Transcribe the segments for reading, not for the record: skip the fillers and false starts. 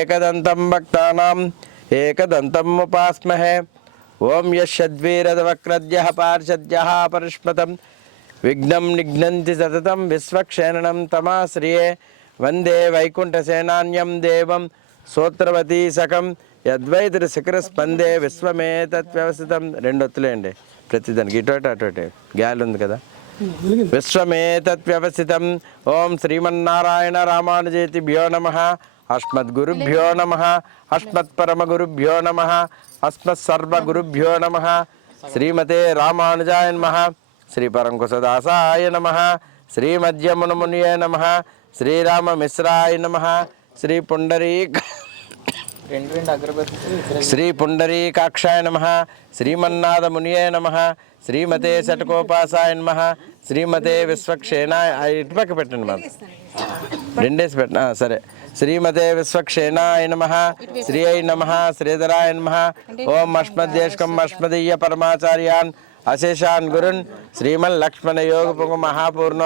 एकदन्तं भक्तानाम् एकदन्तम् उपास्महे। ओम यद्वीरवक्रद्यः पार्षद्यः परिष्मतं विघ्नं निघ्नन्ति सततं विश्वक्षेणं तमाश्रिये वंदे वैकुंठसेनान्यं देवं सोत्रवती सकं यद्वैद्रशिखरस्पंदे विश्वमेतत्व्यवस्थितं రెండొత్తులేండి ప్రతిదానికి ఇటు అటు గ్యాల్ ఉంది కదా విశ్వమేతత్వ్యवस्थितं ఓం శ్రీమన్నారాయణ రామానుజేతిభ్యో నమః अस्मद्गुरुभ्यो नमः अस्मत्परमगुरुभ्यो नमः अस्मत्सर्वगुरुभ्यो नमः श्रीमते रामानुजाय नमः श्रीपरंकुशदासाय नमः श्रीमद्यमुनमुनये नमः श्रीराममिश्राय नमः श्रीपुंडरीकाक्षाय नमः श्रीमन्नाथमुनये नमः श्रीमते षट्कोपासाय नमः श्रीमते विश्वक्षेणाय इటుపక్క పెట్టండి మరి రెండేసి పెట్టినా సరే श्रीमते विश्वक्षेणाय नमः श्रीयै नमः श्रीधराय नमः ओम अस्मद्देशकम् अस्मदीय परमाचार्यान् अशेषान् गुरुन् श्रीमल्लक्ष्मण योग पुंग महापूर्ण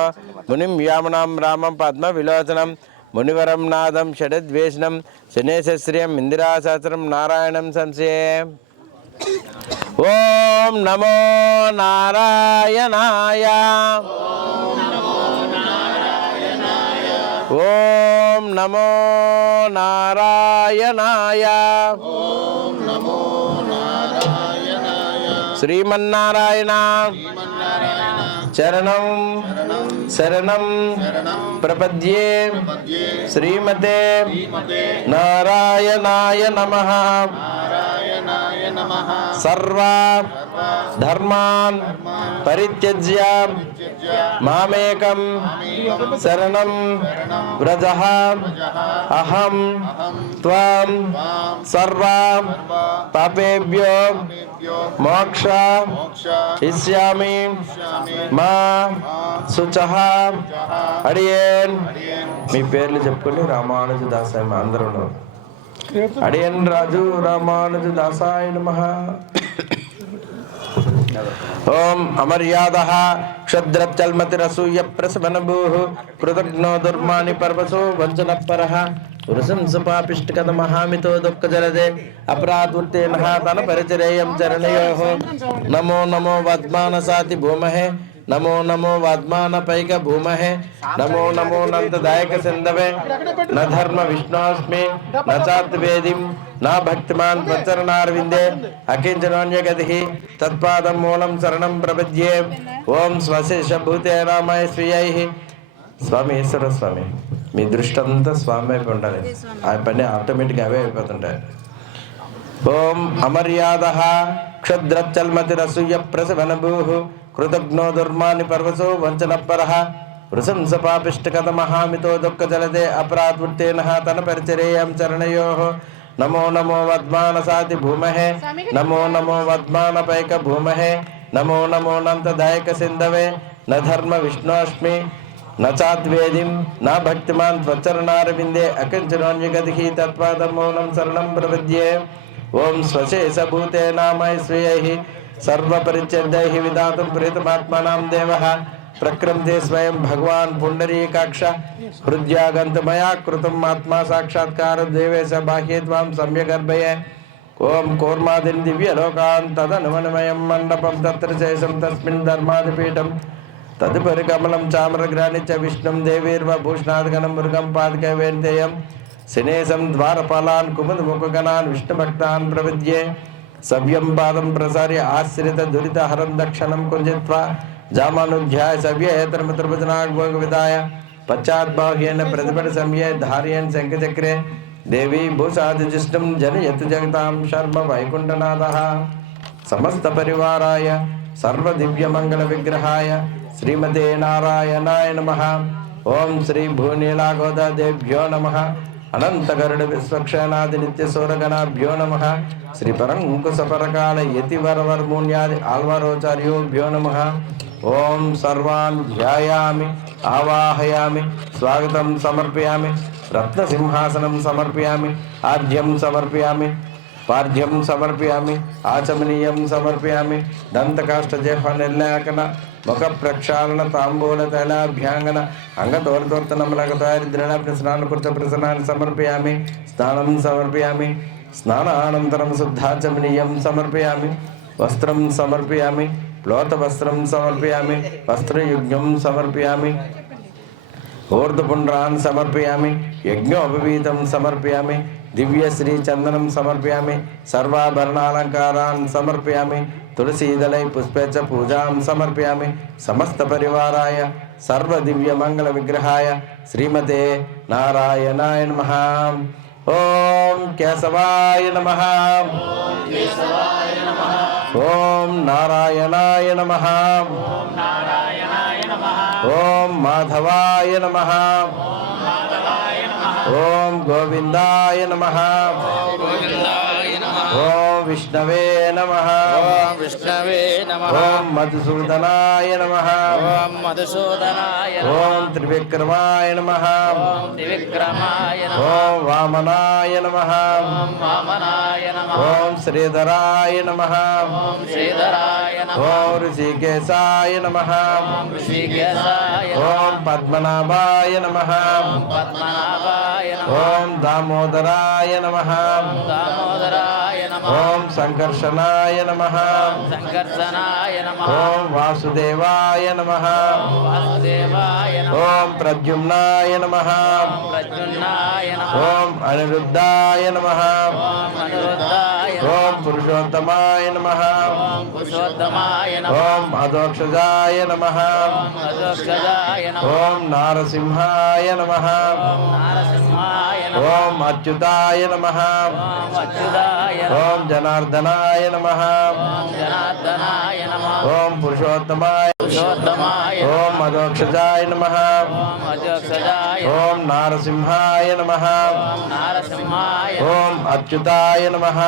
मुनिं व्यामनां रामं पद्म विलोचनं मुनिवरं नादं षडद्वेषणं शनेशश्रियम् इंदिरासहस्रं नारायणं संशये। ओम नमो नारायणाय ओम नमो नारायणाय ओम नमो नारायणाय श्रीमन्नारायण चरणं शरणं प्रपद्ये श्रीमते नारायणाय नमः सर्व धर्मान् परित्यज्य मामेकं शरणं व्रजः अहं त्वां सर्व पापेभ्यो मोक्ष इष्यामि मा शुचः अडियन మీ పేర్లు చెప్పుకొని రామానుజదాసాయ అందరూ అడియన్ రాజు రామానుజదాసాయ నమః। ओम अमर्यादः क्षुद्रचल्मतिरसूय प्रसवनभूः कृतघ्नो दुर्मानि पर्वसो वंचनपरः पुरुषंसपापिष्टकदमहामितो दुःखजलदे अपराधूर्तेनः तनपरिचरेयं चरणयोः नमो नमो वद्मानसाति भूमहे नमो नमो वाद्मानपैक भूमहे नमो नमो नंददायक सिंधवे न धर्म विष्णुस्मि न चात्वेदिं न भक्तिमान त्वचरणारविंदे अकिंचनोऽन्यगतिः तत्पादं मूलं शरणं प्रपद्ये। ओम स्वशेषभूते रामाय श्रीयैः స్వామి ఈశ్వర స్వామి మీ దృష్టి అంతా స్వామి వైపు ఉండాలి ఆ పని ఆటోమేటిక్గా అవే అయిపోతుంటాయి। ఓం అమర్యాదః క్షుద్రచల్మతిరసూయ ప్రసవనభూః कृतघ्नो दुर्मानि पर्वसो वंचनपरः वृषंसपापिष्टकदमहामितो दुःखजलदे अपराधवृत्तेनः तनपरिचरेयं चरणयोः नमो नमो वद्मानसाति भूमहे नमो नमो वद्मानपैक भूमहे नमो नमो नंददायक सिंधवे न धर्म विष्णुस्मि न चाद्वेदिं न भक्तिमान् त्वचरणारविंदे अकिंचनोऽन्यगतिः तत्पादमूलं शरणं प्रपद्ये। ओम स्वशेषभूते नामाय श्रेयैः सर्वपरिच्छेदैः विधातुं प्रीतमात्मानां देवः प्रक्रमते स्वयं भगवान् पुंडरीकाक्ष हृद्यागन्तमया कृतम् आत्मा साक्षात्कार देवेश बाह्ये त्वां सम्यगर्भये। ओम कूर्मादिं दिव्यलोकान् तदनुमनमयं मण्डपं तत्र शेषं तस्मिन् धर्मादिपीठं तदुपरि कमलं चाम्रग्राणि च विष्णुं देवीर्वभूषणाद्गणं मृगं पादकैवेन्तेयं शनेशं द्वारपालान् कुमुदमुखगणान् विष्णुभक्तान् प्रविद्ये। सव्यं पादं प्रसार्य आश्रित दुरित हरं दक्षिणं कुंजित्वा जामानुध्याय सव्येतरमत्रभुजनाग्भोगविदाय पश्चाद्बाह्येन प्रतिपट समये धारयन् शङ्खचक्रे देवी भूषादिजिष्णुं जनयतु जगतां शर्म वैकुण्ठनाथः। समस्त परिवाराय सर्वदिव्यमङ्गलविग्रहाय श्रीमते नारायणाय नमः। ओम श्री भूनीलागोदा देव्यो नमः। अनंत गरुड़ विश्वक्षणादि नित्य सौरगणाभ्यो नमः। श्री परंकुशपरकाल यतिवर वर्मून्यादि आल्वारोचार्योभ्यो नमः। ओम सर्वान् ध्यायामि आवाहयामि स्वागतं समर्पयामि रत्नसिंहासनं समर्पयामि आद्यं समर्पयामि పార్ధ్యం సమర్పయామి ఆచమనీయం సమర్పయామి దంతకాష్టజేహనిర్లేఖన ముఖ ప్రక్షాళన తాంబూల తైలాభ్యాంగన అంగతోర్తోర్తనమలగతారిద్రణ స్నానకృత ప్రసనాన్ని సమర్పయామి స్నానం సమర్పయామి స్నానానంతరం శుద్ధాచమనీయం సమర్పయామి వస్త్రం సమర్పయామి ప్లోతవస్త్రం సమర్పయామి వస్త్రయుగ్మం సమర్పయామి ఊర్ధ్వపుండ్రాన్ సమర్పయామి యజ్ఞోపవీతం సమర్పయామి దివ్యశ్రీచందనం సమర్పయామి సర్వాభరణాలంకారాన్ సమర్పయామి తులసీదళై పుష్పేచ పూజాం సమర్పయామి సమస్త పరివారాయ సర్వదివ్యమంగళ విగ్రహాయ శ్రీమతే నారాయణాయ నమః. ఓం కేశవాయ నమః. ఓం నారాయణాయ నమః. ఓం మాధవాయ నమః. ఓం గోవిందాయ నమః. ఓం విష్ణవే నమః. ఓం మధుసూదనాయ నమః. ఓం త్రివిక్రమాయ నమః. ఓం వామనాయ నమః. ఓం శ్రీధరాయ నమః. ఓం ఋషికేశాయ నమః. ఓం పద్మనాభాయ నమః. ఓం దామోదరాయ నమః. ఓం సంకర్షణాయ నమః. ఓం వాసుదేవాయ నమః. ఓం ప్రద్యుమ్నాయ నమః. ఓం అనిరుద్ధాయ నమః. ఓం పురుషోత్తమాయ నమః. ఓం అధోక్షజాయ నమః. ఓం నారసింహాయ నమః. ఓం అచ్యుతాయ నమః. ఓం జనార్దనాయ నమః. ఓం పురుషోత్తమాయ. ఓం అధోక్షజాయ నమః. ఓం నారసింహాయ నమః. ఓం అచ్యుతాయ నమః.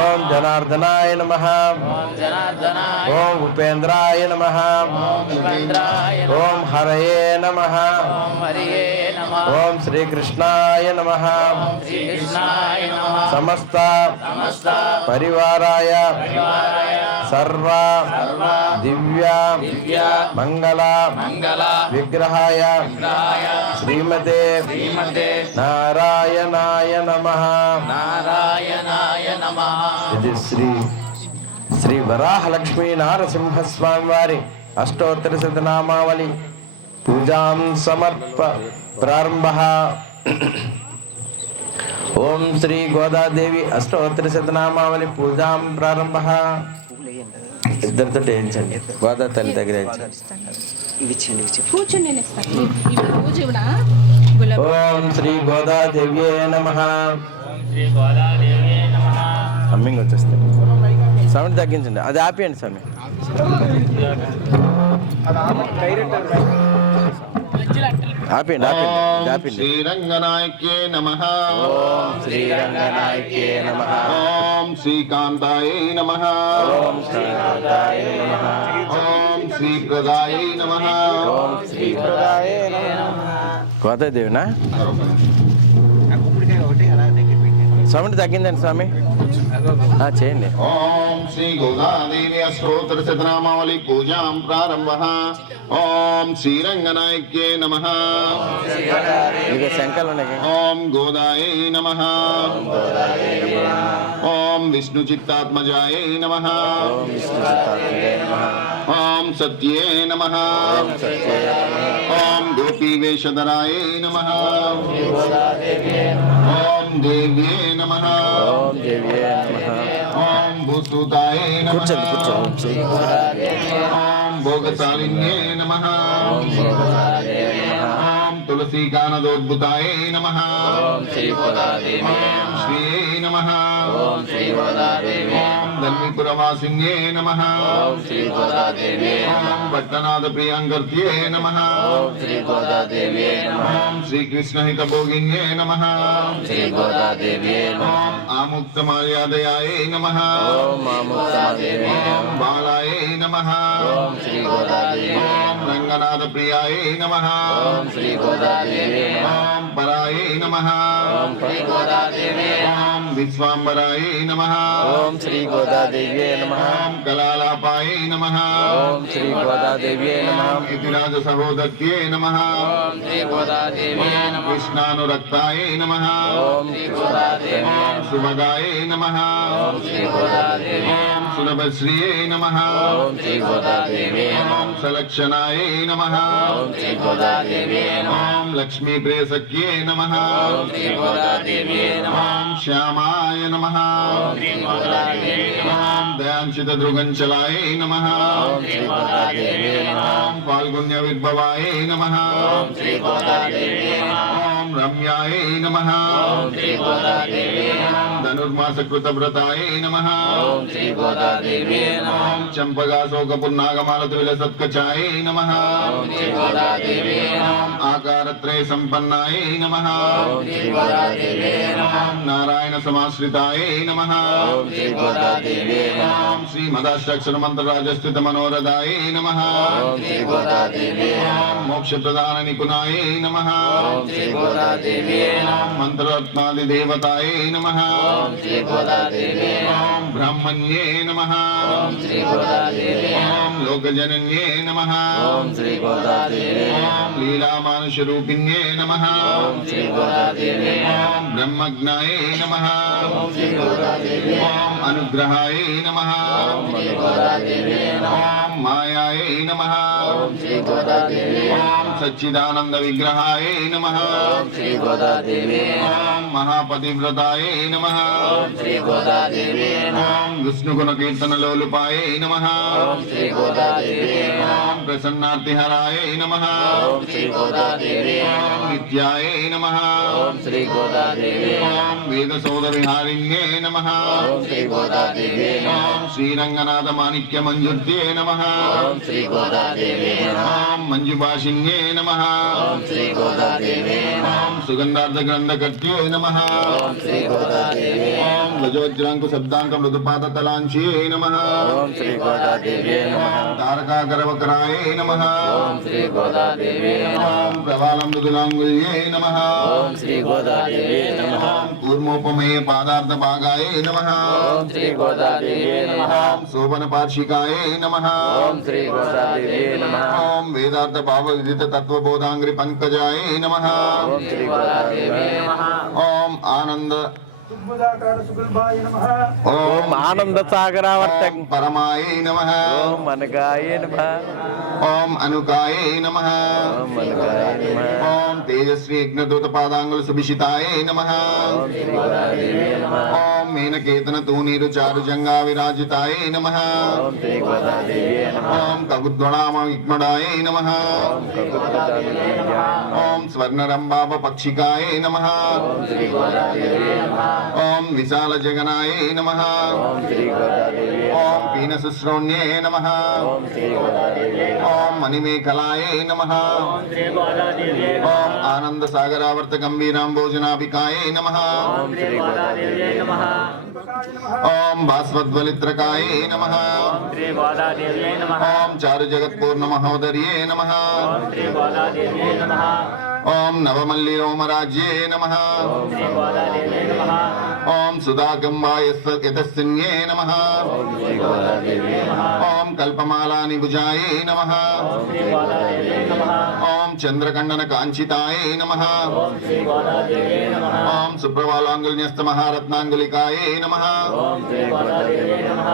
ఓం జనార్దనాయ నమః. ఓం ఉపేంద్రాయ నమః. ఓం హరయే నమః. ఓం శ్రీకృష్ణాయ నమః. సమస్త పరివారాయ సర్వ దివ్య మంగళ విగ్రహాయ శ్రీమతే నారాయణాయ నమః. ఇది శ్రీ వరాహలక్ష్మీ నారసింహస్వామి వారి అష్టోత్తర శతనామావళి పూజాం సమర్ప ప్రారంభ. ఓం శ్రీ గోదాదేవి అష్టోత్తర శతనామావళి పూజాం ప్రారంభ. ఇద్దరితో వేయించండి. గోదా తల్లి దగ్గర ఓం శ్రీ గోదాదేవ్యే నమః. అమ్మింగ్ వచ్చేస్తాయి. సౌండ్ తగ్గించండి. అది ఆపేయండి స్వామి. ఆపేయండి ఆపేయండి. శ్రీరంగనాయకే నమః. ఓం శ్రీరంగనాయకే నమః. ఓం శ్రీకాంతాయై నమః. ఓం శ్రీకాంతాయ నమః. ఓం శ్రీప్రదాయై నమః. ఓం శ్రీప్రదాయ నమః. గోదాదేవినా? సౌండ్ తగ్గిందండి స్వామి. చేయండి. ఓం శ్రీ గోదాదేవి అష్టోత్తర శతనామావళి పూజాం ప్రారంభ. ఓం శ్రీరంగనాయకే నమః. ఇక శంకలు ఉన్నాయి. ఓం గోదాయై నమః. ఓం విష్ణు చిత్తాత్మజాయై నమః. ఓం సత్యే నమః. ఓం గోపీ వేషధరాయై నమః. ఓం దేవ్యే నమః. ఓం దేవ్యే నమః. ఓం భూసూతాయై నమః. కూర్చోండి. ఓం భోగశాలిన్యే నమః. ఓం తులసీకానదోద్భుతాయై నమః. ఓం శ్రీ గోదాదేవి. ఓం శ్రీయై నమః. ఓం శ్రీ గోదాదేవి. ఓం धन्वीपुरवासिन्ये नमः ओम श्री गोदा देवी ओम भट्टनाथ प्रियंकर्त्ये नमः ओम श्री गोदा देवी ओम श्रीकृष्णहितभोगिन्ये नमः श्री गोदा देवी ओम आमुक्तमार्यादयाय नमः ओम मामुक्ता देवी ओम बालाय नमः ओम श्री गोदा देवी ओम रंगनाथ प्रियाय नमः ओम श्री गोदा देवी ओम पराय नमः ओम श्री गोदा देवी ओम विश्वाम्बराय नमः ओम श्री गोदा देवी नमः ओम कलालापाय नमः ओम श्री गोदा देवी नमः इतिराज सहोदत्ये नमः ओम श्री गोदा देवी नमः कृष्णानुरक्ताय नमः ओम श्री गोदा देवी ओम सुभगाय नमः ओम श्री गोदा देवी ओम सुलभश्रिये नमः ओम श्री गोदा देवी ओम सलक्षणाय नमः ओम श्री गोदा देवी ओम लक्ष्मी प्रेसक्ये नमः ओम श्री गोदा देवी ओम श्यामाय नमः ओम श्री गोदा देवी ओम दयांशित ध्रुगंचलाय नमः ओम श्री गोदा देवी ओम फाल्गुन्य विद्भवाय नमः ओम श्री गोदा देवी ओम रम्याय नमः ओम श्री गोदा देवी ओम धनुर्मास कृतव्रताय नमः ओम श्री गोदा देवी ओम चंपकाशोक पुन्नागमालत विलसत्कचाय नमः ओम श्री गोदा देवी ओम आकारत्रय संपन्नाय नमः ओम श्री गोदा देवी ओम नारायण समाश्रिताय नमः ओम श्री गोदा देवी ओम श्रीमदाष्टाक्षर मंत्र राजस्थित मनोरदाय नमः ओम श्री गोदा देवी ओम मोक्ष प्रदान निपुणाय नमः ओम श्री गोदा देवी ओम मंत्ररत्नादि देवताय नमः ओम श्री गोदा देवी ओम ब्रह्मण्ये नमः ओम श्री गोदा देवी ओम लोकजनन्ये नमः ओम श्री गोदा देवी ओम लीलामानुषरूपिण्ये नमः ओम श्री गोदा देवी ओम ब्रह्मज्ञाय नमः ओम श्री गोदा देवी ओम अनुग्रहाय नमः ओम श्री गोदा देवी ओम मायाय नमः ओम श्री गोदा देवी ओम सच्चिदानंद विग्रहाय नमः ओम श्री गोदा देवी ओम महापतिव्रताय नमः ओम श्री गोदा देवी ओम विष्णुगुण कीर्तन लोलुपाय नमः ओम श्री गोदा देवी ओम प्रसन्नार्तिहराय नमः ओम श्री गोदा देवी ओम नित्याय नमः ओम श्री गोदा देवी ओम वेदसौदविहारिण्ये नमः ओम श्री गोदा देवी ओम श्रीरंगनाथ माणिक्य मंजुर्ते नमः ओम श्री गोदा देवी ओम मंजुभाषिण्ये नमः ओम श्री गोदा देवी ओम सुगंधार्थ ग्रंथकर्त्ये नमः ओम श्री गोदा देवी ओम गजवज्रांक शब्दांक मृदुपाद तलांच्ये नमः ओम श्री गोदा देवी तारका करवकराय नमः ओम श्री गोदा देवी ओम प्रवालं मृदुलांगुल्ये नमः ओम श्री गोदा देवी ओम कूर्मोपमेय पादार्थ भागाय नमः ओम श्री गोदा देवी ओम शोभन पार्शिकाय नमः ओम श्री गोदा देवी ओम वेदार्थ भाव विदित तत्वबोधांग्रि पंकजाय नमः ओम श्री गोदा देवी ओम आनंद ओम आनंद सागरावर्तक ओम परमाय नमः ओम मनकाय नमः ओम अनुकाय नमः ओम मनकाय नमः ओम तेजस्वी यज्ञदूत पादांगुल सुभिषिताय नमः ओम श्री गोदा देवी नमः ओम मेनकेतन तूनीरु चारु जंगा विराजिताय नमः ओम श्री गोदा देवी नमः ओम कगुद्वणाम विक्मडाय नमः ओम ककुत्ता देवी नमः ओम स्वर्णरंबाप पक्षिकाय नमः ओम श्री गोदा देवी नमः ओम विशाल जगनाय नमः ओम श्री गोदा देवी ओम पीनसुश्रोण्ये नमः ओम श्री गोदा देवी ओम मणिमेखलाय नमः ओम श्री गोदा देवी ओम आनंद सागरावर्त गंभीरांबोजनाभिकाय नमः ओम श्री गोदा देवी नमः ओम भास्वद्वलित्रकाय नमः ओम श्री गोदा देवी नमः ओम चारु जगत पूर्ण महोदर्ये नमः ओम श्री गोदा देवी नमः ओम नवमल्ली रोमराज्ये नमः ओम श्री गोदा देवी नमः ओम सुधागंबाय यतस्सिन्ये नमः ओम श्री गोदा देवी नमः ओम कल्पमाला निभुजाय नमः ओम श्री गोदा देवी नमः ओम चंद्रकंडन कांचिताय नमः ओम श्री गोदा देवी नमः ओम सुप्रवालांगुल्यस्त महारत्नांगुलिकाय नमः ओम श्री गोदा देवी नमः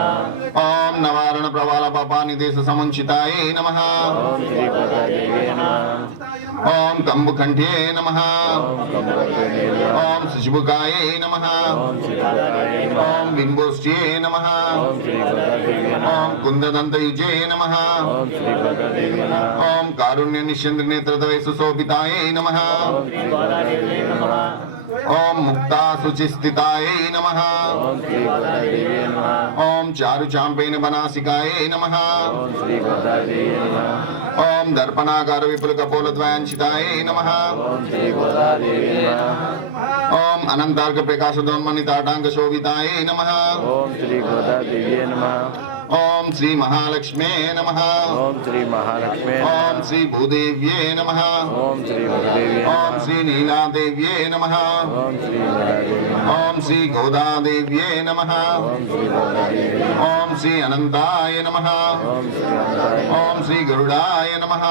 ओम नवारण प्रवाल पापानिदेश समुचिताय नमः ओम श्री गोदा देवी नमः ओम कंबुकंठे नमः ओम कमलके नमः ओम शिशुभुकाय नमः ओम श्री गोदा देवी नमः ओम बिंबोष्ठ्ये नमः ओम श्री गोदा देवी नमः ओम कुंददंतयुजे नमः ओम श्री गोदा देवी नमः ओम कारुण्य निश्चंद्र नेत्रद्वय सुशोभिताय नमः ओम श्री गोदा देवी नमः ओम मुक्ता शुचिस्थिताय नमः। ओम श्री गोदा देवी नमः। ओम चारु चांपेन बनासिकाय नमः। ओम श्री गोदा देवी नमः। ओम दर्पणाकार विपुल कपोल द्वयांशिताय नमः। ओम श्री गोदा देवी नमः। ओम अनंतार्क प्रकाश दोन्मणिताटांक शोभिताय नमः। ओम श्री गोदा देवी नमः। ओम श्री महालक्ष्मे नमः। ओम श्री महालक्ष्मी ओम श्री भूदेव्ये नमः। ओम श्री भूदेवी ओम श्री नीलादेव्ये नमः। ओम श्री महादेवी ओम श्री गोदादेव्ये नमः। ओम श्री गोदा देवी ओम श्री अनंताय नमः। ओम श्री अनंताय ओम श्री गरुडाय नमः।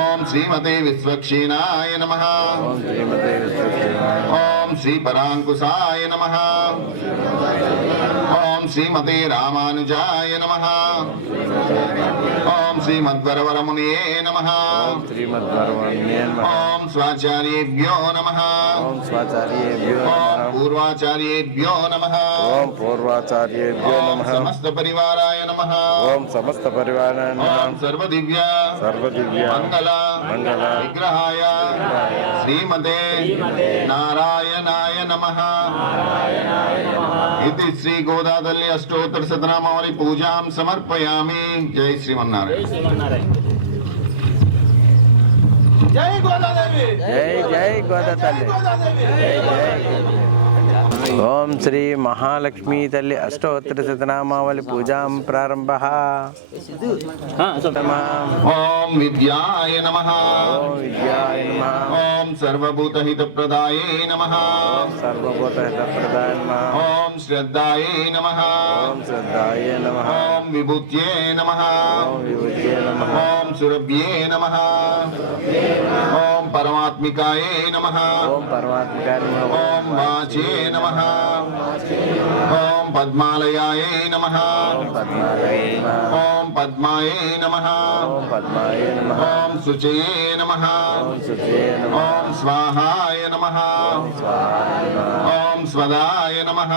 ओम श्रीमते विश्वक्षीणाय नमः। ओम श्रीमते विश्वक्षेणाय ओम श्री परांकुशाय नमः। ओम श्रीमते रामानुजाय नमः। ओम श्रीमद्वरवरमुनिये नमः। ओम श्रीमद्वरवरमुनिये नमः। ओम स्वाचार्येभ्यो नमः। ओम स्वाचार्येभ्यो ओम नमः। पूर्वाचार्येभ्यो नमः। ओम पूर्वाचार्येभ्यो ओम नमः। समस्त परिवाराय नमः। ओम समस्त परिवाराय ओम नमः। सर्वदिव्य सर्वदिव्य मंगल मंगल विग्रहाय श्रीमते नारायणाय नमः। इति श्री गोदादल्ली अष्टोत्तर शतनामावली पूजां समर्पयामि। जय श्रीमन्नारायण। जय गोदादेवी। जय जय गोदा तल्ली। जय जय ओम श्री महालक्ष्मी तल्ली अष्टोत्तर शतनामावली पूजां प्रारंभः। ओम विद्याय नमः। ओम विद्याय नमः। ओम सर्वभूतहितप्रदाय नमः। ओम सर्वभूतहितप्रदाय नमः। ओम श्रद्धाय नमः। ओम श्रद्धाय नमः। ओम विभूत्ये नमः। ओम विभूत्ये नमः। ओम सुरभ्ये नमः। ओम परमात्मिकाय नमः। ओम परमात्मिकाय नमः। ओम वाचे नमः। ओम पद्मालयाय नमः। ओम पद्मालये नमः। ओम पद्माय नमः। ओम पद्माय नमः। ओम शुचये नमः। ओम शुचये नमः। ओम स्वाहाय नमः। स्वाहाय नमः। ओम स्वदाय नमः।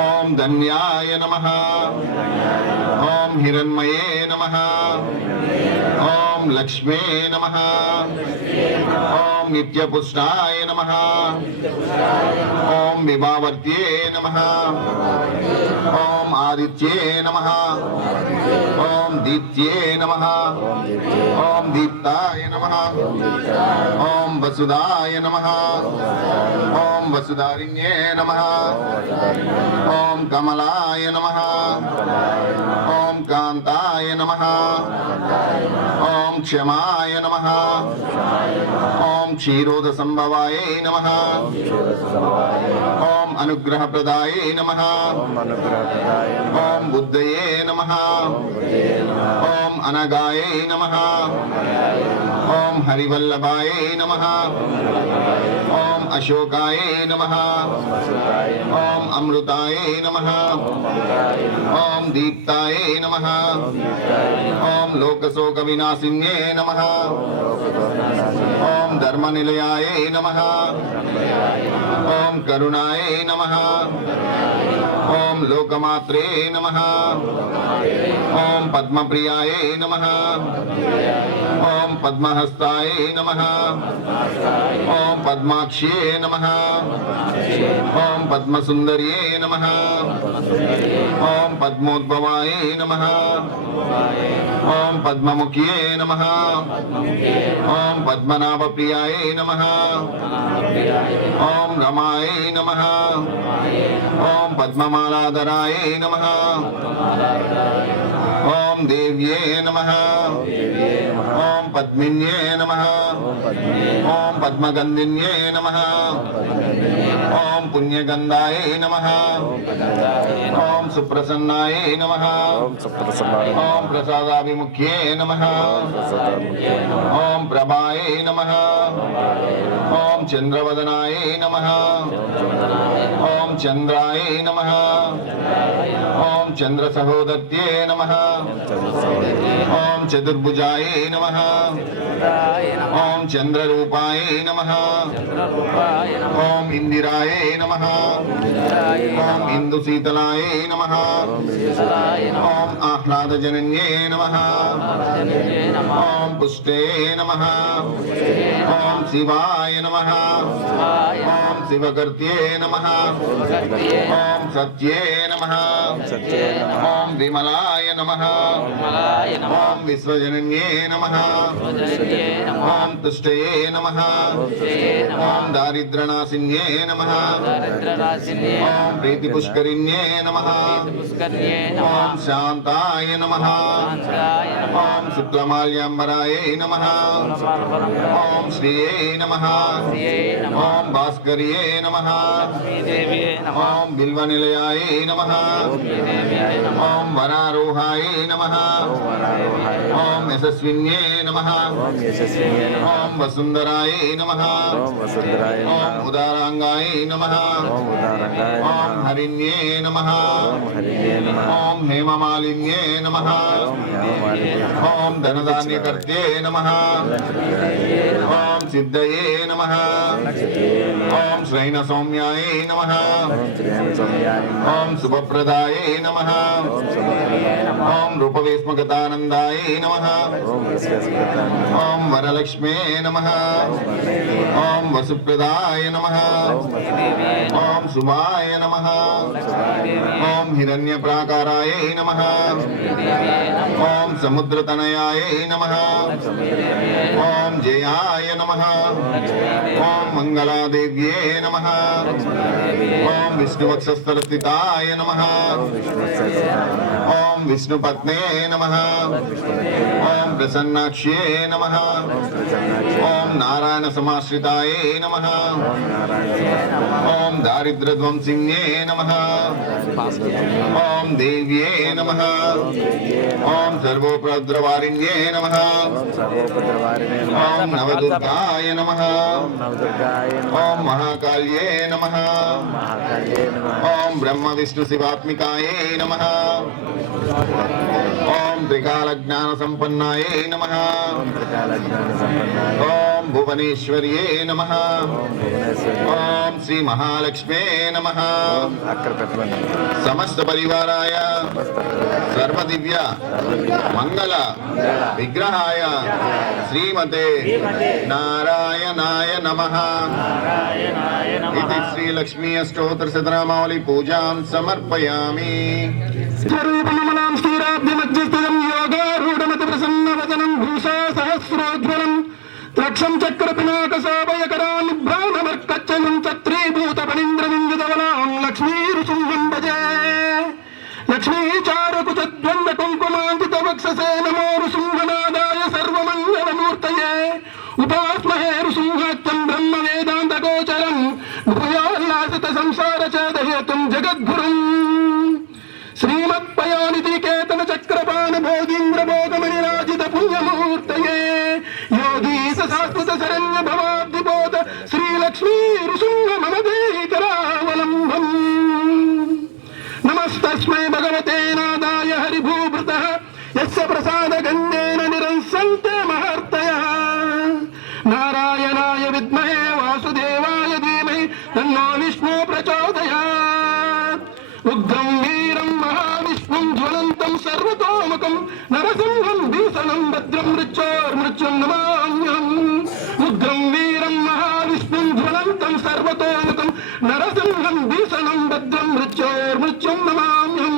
ओम धन्याय नमः। ओम हिरण्मये नमः। ओम लक्ष्मे नमः। ओम नित्यपुष्टाय नमः। ओम विभावर्त्ये नमः। ओम आदित्ये नमः। ओम दीप्त्ये नमः। ओम दीप्ताय नमः। ओम वसुदाय नमः। ओम वसुधारिण्ये नमः। ओम कमलाय नमः। ओम कांताय नमः। ओम क्षमाय नमः। ओम क्षीरोद संभवाय नमः। ओम अनुग्रहप्रदाय नमः। ओम अनुग्रहप्रदाय नमः। ओम बुद्धये नमः। ओम अनगाय नमः। ओम हरिवल्लभाय नमः। ओम अशोकाय नमः। ओम अमृताय नमः। ओम दीप्ताय नमः। ओम लोकशोक विनाशिन्ये नमः। ओम धर्मनिलयाय नमः। ओम करुणाय नमः। ओम लोकमात्रे नमः। ओम पद्मप्रियाय नमः। ओम पद्महस्ताय नमः। ओम पद्माक्ष्ये नमः। ओम पद्मसुंदर्ये नमः। ओम पद्मोद्भवाय नमः। ओम पद्ममुख्ये नमः। ओम पद्मनाभप्रियाय नमः। ओम रमाय नमः। ओम पद्ममालाधराय नमः। ओम देव्ये नमः। ओम पद्मिन्ये नमः। ओम पद्मगंधिन्ये नमः। ओम पुण्यगंधाय नमः। ओम सुप्रसन्नाय नमः। ओम सुप्रसन्नाय ओम प्रसादाभिमुख्ये नमः। ओम प्रभाय नमः। ओम चंद्रवदनाय नमः। ओम चंद्राय नमः। ओम चंद्र सहोदत्ये नमः। ओम चतुर्भुजाय नमः। ओम चंद्ररूपाय नमः। ओम ఇందిరాయే నమః ఓం ఇందుశీతలాయే నమః ఓం ఆహ్లాదజనన్యే నమః ఓం పుష్టే నమః ఓం శివాయ నమః ఓం శివకర్త్యే నమః ఓం సత్యే నమః ఓం విమలాయ నమః ఓం విశ్వజనన్యే నమః ఓం తుష్టయే నమః ఓం దారిద్ర్యనాశిన్యే నమః ఓం ప్రీతిపుష్కరిణ్యే నమః ఓం శాంతాయ నమః ఓం శుక్లమాల్యాంబరాయ నమః ఓం శ్రీయే నమః ఓం భాస్కర్యే నమః ఓం బిల్వనిలయాయ నమః ఓం వరారోహాయ నమః ఓం యశస్విన్యే నమః ఓం వసుంధరాయ నమః ఓం ఉదారాంగాయ నమః ఓం హరిణ్యే నమః ఓం హేమమాలిన్యే నమః ఓం ధనధాన్యకర్త్యే నమః ఓం సిద్ధయే నమః ఓం శ్రైణ సౌమ్యాయ నమః ఓం శుభప్రదాయ నమః ఓం రూపవేస్మగతానందాయ నమః ఓం వరలక్ష్మే నమః ఓం వసుప్రదాయ నమః ఓం శుభాయ నమః ఓం హిరణ్యప్రాకారాయ నమః ఓం సముద్రతనయాయ నమః ఓం జయాయ నమః ఓం మంగళాదేవ్యే నమః ఓం విష్ణువక్షస్థలస్థితాయ నమః ఓం విష్ణుపత్నే నమః ఓం ప్రసన్నాక్ష్యే నమః ఓం నారాయణ సమాశ్రితాయ నమః ఓం దారిద్ర్యధ్వంసిన్యే నమః ఓం దేవ్యే నమః ఓం సర్వోపద్రవారిణ్యే నమః ఓం నవదుర్గాయ నమః ఓం మహాకాళ్యే నమః ఓం బ్రహ్మ విష్ణు శివాత్మికాయే నమః ఓం త్రికాల జ్ఞాన సంపన్నాయే నమః ఓం భువనేశ్వర్యే నమః ఓం శ్రీ మహాలక్ష్మే నమః సమస్త పరివారాయ సర్వదివ్య మంగళ విగ్రహాయ శ్రీమతే నారాయణాయ నమః ఇది శ్రీ లక్ష్మీ అష్టోత్తర శతనామావళి పూజాం సమర్పయామి. స్వరూపమలాం స్థిరాబ్ధిమధ్యస్థితం యోగారూఢమతి ప్రసన్నవదనం భూషా సహస్రోజ్వలం త్రక్షం చక్ర పినాకసాభయకరాన్ భ్రామర్కచ్చయం చత్రీభూత ఫణీంద్రవిందుధవలాం లక్ష్మీరుసింహం భజే లక్ష్మీచారుకుచద్వంద కుంకుమాంకిత వక్షసే నమో రుసింహనాదాయ సర్వమంగళమూర్తయే ఉపాస్మహే రుసింహాఖ్యం బ్రహ్మ వేదాంత గోచరం భూయోల్లాసిత సంసార ఛేదహేతుం జగద్గురుం శ్రీమత్పయానిధి కేతన చక్రపాణ భోగీంద్ర భోగమణిరాజిత పుణ్యమూర్తయే యోగీశ శాశ్వత శరణ్య భవాబ్దిబోధ శ్రీలక్ష్మీ రుసింహ మమదేకరావలంబం నమస్తస్మై భగవతే నాదాయ హరిభూభృతః యస్య ప్రసాద గంధేన నిరంసంతే మహర్తయః నారాయణాయ విద్మహే వాసుదేవాయ ధీమహి తన్నో విష్ణు ప్రచోదయాత్ ఉగ్రం వీరం మహావిష్ణుం జ్వలంతం సర్వతోముఖం నరసింహం భీషణం భద్రం మృత్యోర్మృత్యుం నమామ్యహం ఉగ్రం వీరం మహావిష్ణుం జ్వలంతం సర్వతోముఖం నరసింహం భీషణం భద్రం మృత్యోర్మృత్యుం నమామ్యహం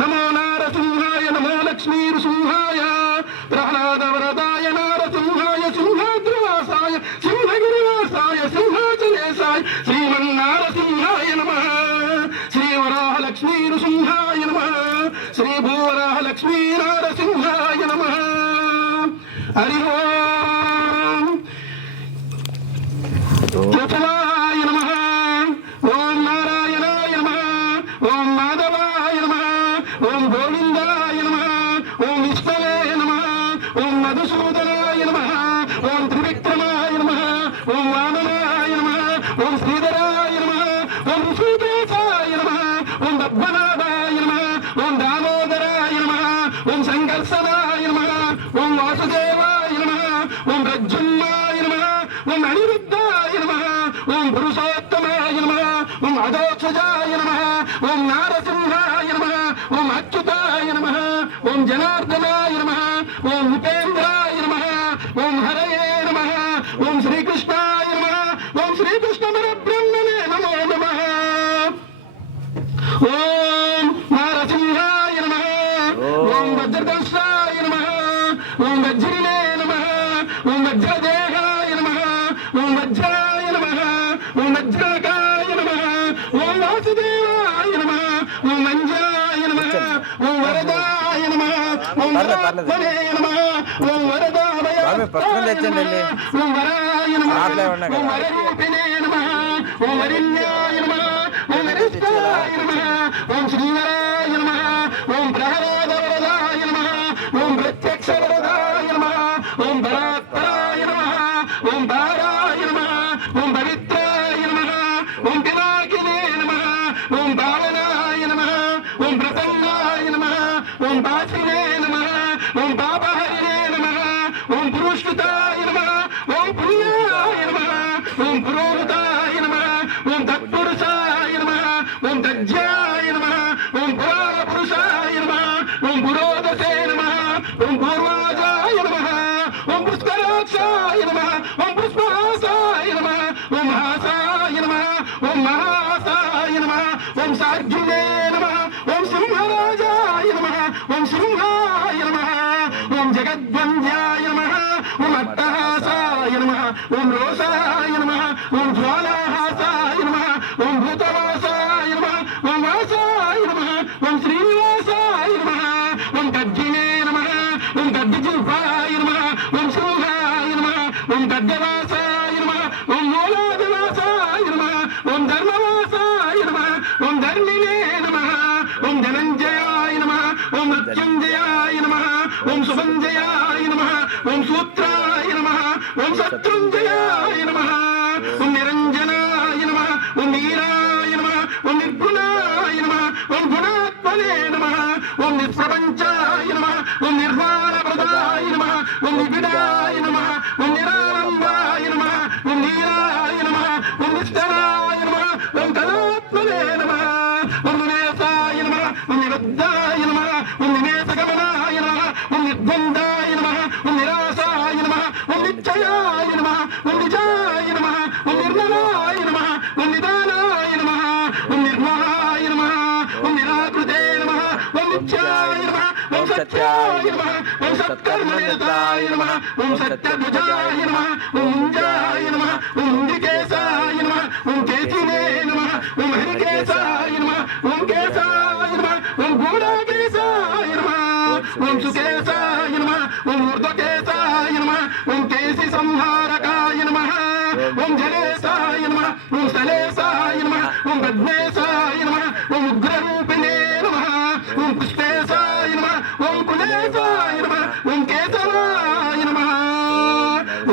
నమో నారసింహాయ నమో లక్ష్మీనృసింహాయ ప్రహ్లాదవరదాయ నారసింహాయ సింహాద్రివాసాయ సింహగిరివాసాయ సింహాచలేశాయ శ్రీమన్నారసింహాయ నమః శ్రీవరాహలక్ష్మీ నృసింహాయ నమః శ్రీ భూవరాహలక్ష్మీ నారసింహాయ నమః హరి ఓం త్రిపురాయ నమః ఓం నారాయణాయ నమః ఓం మాధవాయ నమః ఓం గోవిందాయ నమః ఓం విష్ణవే నమః ఓం మధుసూదనాయ నమః ఓం త్రివిక్రమాయ నమః ఓం వామనాయ నమః ఓం శ్రీధరాయ నమః ఓం ఋషికేశాయ నమః ఓం పద్మనాభాయ నమః ఓం దామోదరాయ నమః ఓం సంకర్షణాయ నమః ఓం వాసుదేవాయ నమః ఓం ప్రద్యుమ్నాయ నమః ఓం అనిరుద్ధాయ నమః ఓం పురుషోత్తమాయ నమః, ఓం అధోక్షజాయ నమః, ఓం నారసింహాయ నమః, ఓం అచ్యుతాయ నమః, ఓం జనార్దనాయ నమః, ఓం ఉపేంద్రాయ నమః, ఓం హరయే నమః, ఓం శ్రీకృష్ణాయ నమః, ఓం శ్రీకృష్ణ పరబ్రహ్మణే నమో నమః. ఓం నారసింహాయ నమః, ఓం వజ్రదంష్టాయ నమః, ఓం వజ్రినే నమః, ఓం వజ్రదేహాయ నమః, ఓం వజ్రాయ నమః, ఓం వజ్రకాయ నమః, ఓం వాసుదేవాయ నమః, ఓం మంజాయ నమః, ఓం వరదాయ నమః, ఓం వరాత్మనే నమః, ఓం వరదాభయ ఓం వరాయ నమః, ఓం వరరూపిణే నమః, ఓం వరిణ్యాయ నమః, ఓం వరిష్ఠాయ నమః, ఓం శ్రీవరాయ నమః, ఓం ప్రహ్లాద వరదాయ నమః, ఓం ప్రత్యక్ష వరదాయ నమః, ఓం పరాత్పరాయ నమః, ఓం పారాయ నమః, ఓం పవిత్రాయ నమః, ఓం పినాకినే నమః, ఓం పావనాయ నమః, ఓం ప్రసన్నాయ నమః, ఓం పాసినే నమః, ఓం పాపహరిణే నమః, ఓం పురుషృతాయ నమః, ఓం పుణ్యాయ నమః, ఓం పురోహితాయ నమః, ఓం తత్పురుషాయ నమః, ఓం తజ్జాయ నమః, ఓం పురాణ పురుషాయ నమః, ఓం పురోదసే నమః, ఓం పూర్వాజాయ నమః, ఓం పుష్కరాక్షాయ నమః, ఓం పుష్పహాసాయ నమః, ఓం హాసాయ నమః, ఓం మహాసాయ నమః, ఓం సార్జునే నమః, ఓం సింహరాజాయ నమః, ఓం సింహాయ నమః, ఓం జగద్వంద్యాయ నమః, ఓం అట్టహాసాయ నమః, ఓం రోషాయ నమః, ఓం జ్వాలాహాసాయ నమః, ఓం భూతవాసాయ నమః, ఓం వాసాయ నమః, ఓం శ్రీనివాసాయ నమః, ఓం గజ్జినే నమః, ఓం గడ్డిజిహ్వాయ నమః, ఓం సింహాయ నమః, ఓం గడ్డవాసాయ నమః, ఓం మూలాదివాసాయ నమః, ఓం ధర్మవాసాయ నమః, ఓం ధర్మిణే నమః, ఓం ధనంజయాయ నమః, ఓం మృత్యుంజయాయ నమః, ఓం సుభంజయాయ నమః, ఓం సూత్రాయ నమః, ఓం శత్రుంజయాయ నమః, ఓం నిరంజనాయ నమః, ఓం నీరాయ నమః, ఓం నిర్గుణాయ నమః, ఓం గుణాత్మనే నమః, ఓం నిస్ప్రపంచాయ నమః, ఓం నిర్వాణప్రదాయ నమః, ఓం నిబిడాయ నమః, ఓం నిరానందాయ నమః, ఓం నీరాయ నమః, ఓం నిష్టరాయ నమః, ఓం కళాత్మనే నమః, ఓం నివేశాయ నమః, ఓం నిబద్ధాయ నమః, ఓం నివేశగమనాయ నమః, ఓం నిర్ద్వందాయ నమః, ఓం నిరాశాయ నమః, ఓం నిశ్చయాయ నమః, ఓం నిజాయ నమః, ఓం నిర్మలాయ నమః, ఓం నిదానాయ నమః, ఓం నిర్మలాయ నమః, ఓం నిరాకృతే నమః, ఓం నిత్యాయ నమః, ఓం సత్యాయ నమః, ఓం సత్కర్మనిరతాయ నమః, ఓం సత్యధ్వజాయ నమః, ఓం ముంజాయ నమః, ఓం ముంజికేశాయ నమః, ఓం కేశినే నమః, ఓం హరికేశాయ నమః, ఓం కేశాయ నమః, ఓం గూఢకేశాయ నమః, ఓం సుకేశాయ నమః, ఓం ఊర్ధ్వకేశాయ నమః, ఓం కేశి సంహారకాయ నమః, ఓం జలేశాయ నమః, ఓం స్థలేశాయ నమః, ఓం పద్మేశాయ నమః, ఓం ఉగ్రరూపిణే నమః, ఓం పుష్పేశాయ నమః, ఓం కులేశాయ నమః, ఓం కేశవాయ నమః,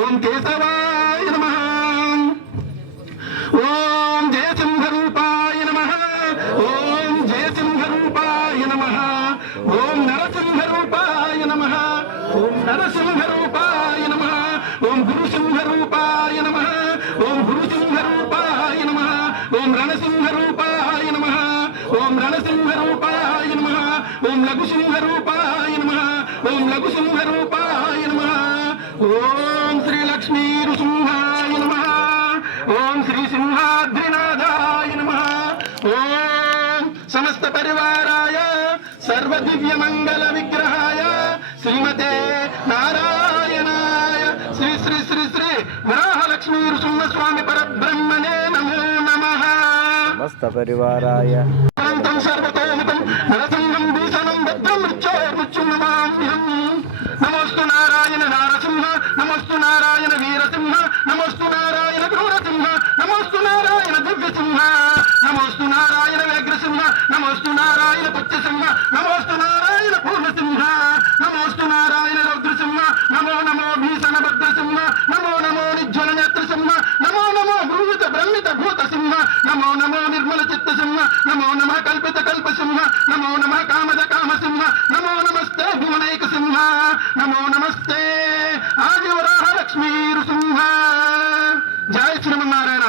ఓం కేశవాయ నమః, ఓం జయసింహరూపాయ నమః, ఓం జయసింహరూపాయ నమః, ఓం నరసింహరూపాయ నమః, ఓం నరసింహరూపాయ నమః, ఓం గురుసింహరూపాయ నమః, ఓం గురుసింహరూపాయ నమః, ఓం రణసింహరూపాయ నమః, ఓం రణసింహరూపాయ నమః, ఓం లఘుసింహరూపాయ నమః, ఓం లఘుసింహరూపాయ నమః, ఓం శ్రీ లక్ష్మీ నృసింహాయ నమః, ఓం శ్రీ సింహాద్రినాథాయ నమః, ఓం సమస్త పరివారాయ సర్వ దివ్య మంగళ విగ్రహాయ శ్రీమతే నారాయణాయ శ్రీ శ్రీ శ్రీ శ్రీ వరాహలక్ష్మీ నృసింహస్వామి పరబ్రహ్మణే నమో నమః. సమస్త పరివారాయ అనంతం సర్వతోముఖం నరసింహం భూషణం భద్రం మృత్యోర్మృత్యున్నమామ్యహం. నమోస్తు నారాయణ నారసింహ, నమోస్తు నారాయణ వీరసింహ, నమోస్తు నారాయణ క్రూరసింహ, నమోస్తు నారాయణ దివ్యసింహ, నమోస్తు నారాయణ వ్యగ్రసింహ, నమోస్తు నారాయణ పుత్యసింహ, నమోస్తు నారాయణ పూర్ణసింహ, నమోస్తు నారాయణ రౌద్రసింహ, నమో నమో భీషణ భద్రసింహ, నమో నమో నిజ్వల నేత్రసింహ, నమో నమో భూత బ్రహ్మిత భూతసింహ, నమో నమో నిర్మల చిత్తసింహ, నమో నమ కల్పిత కల్పసింహ, నమో నమ కామద కామసింహ, నమో నమస్తే భువనైక సింహ, నమో నమస్తే ఆదివరాహ లక్ష్మీ నృసింహ. జై శ్రీమన్నారాయణ.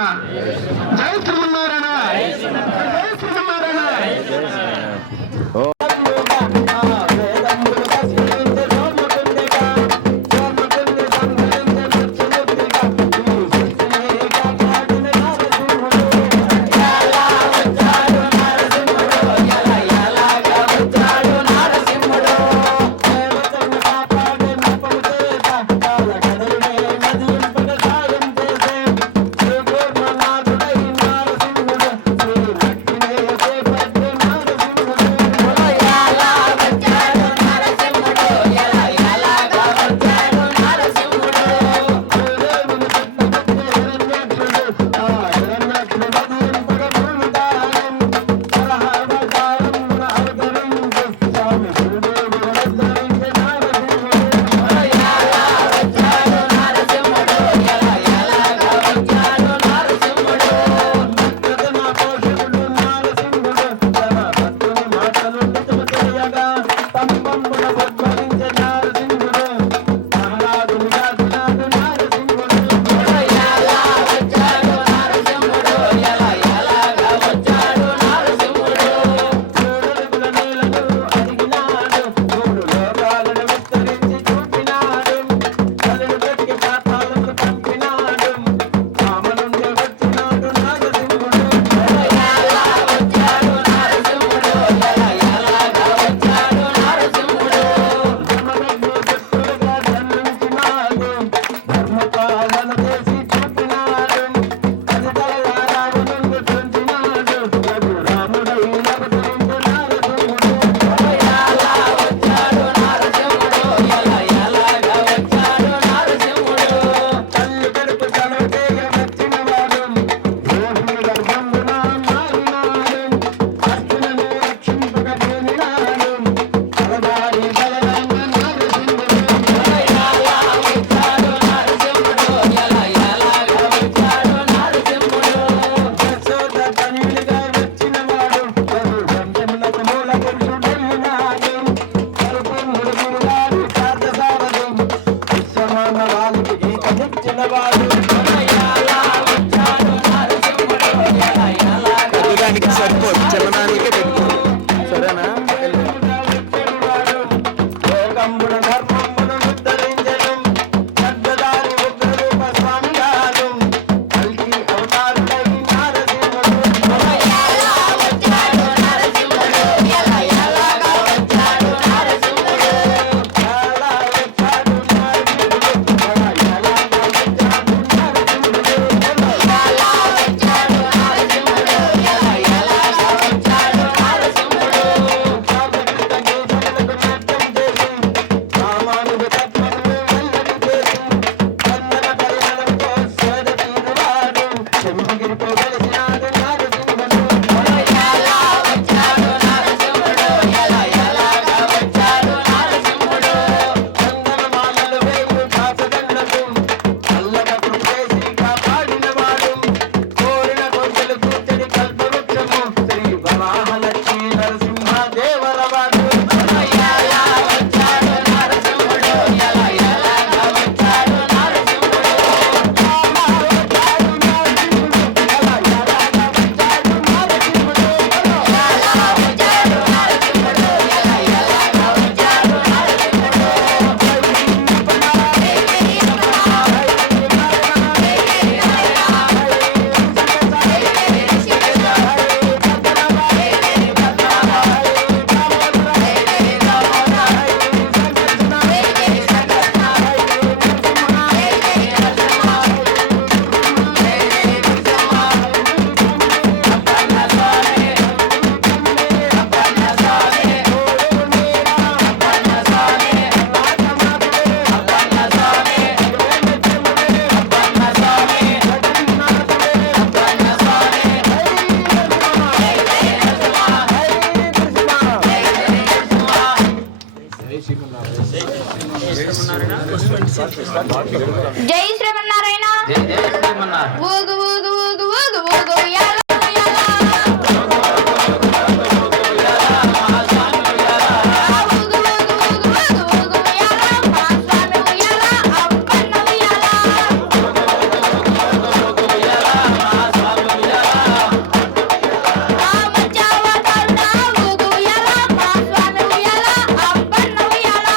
జై శ్రీమన్నారాయణ. ఊగు ఊగు ఊగు ఊగు ఊగు ఉయ్యాల ఉయ్యాల. ఊగు ఊగు ఊగు ఊగు ఊగు ఉయ్యాల. మా స్వామి ఉయ్యాల, అప్పన్న ఉయ్యాల. ఆ మధ్యావతారుడా ఊగు ఉయ్యాల. మా స్వామి ఉయ్యాల, అప్పన్న ఉయ్యాల.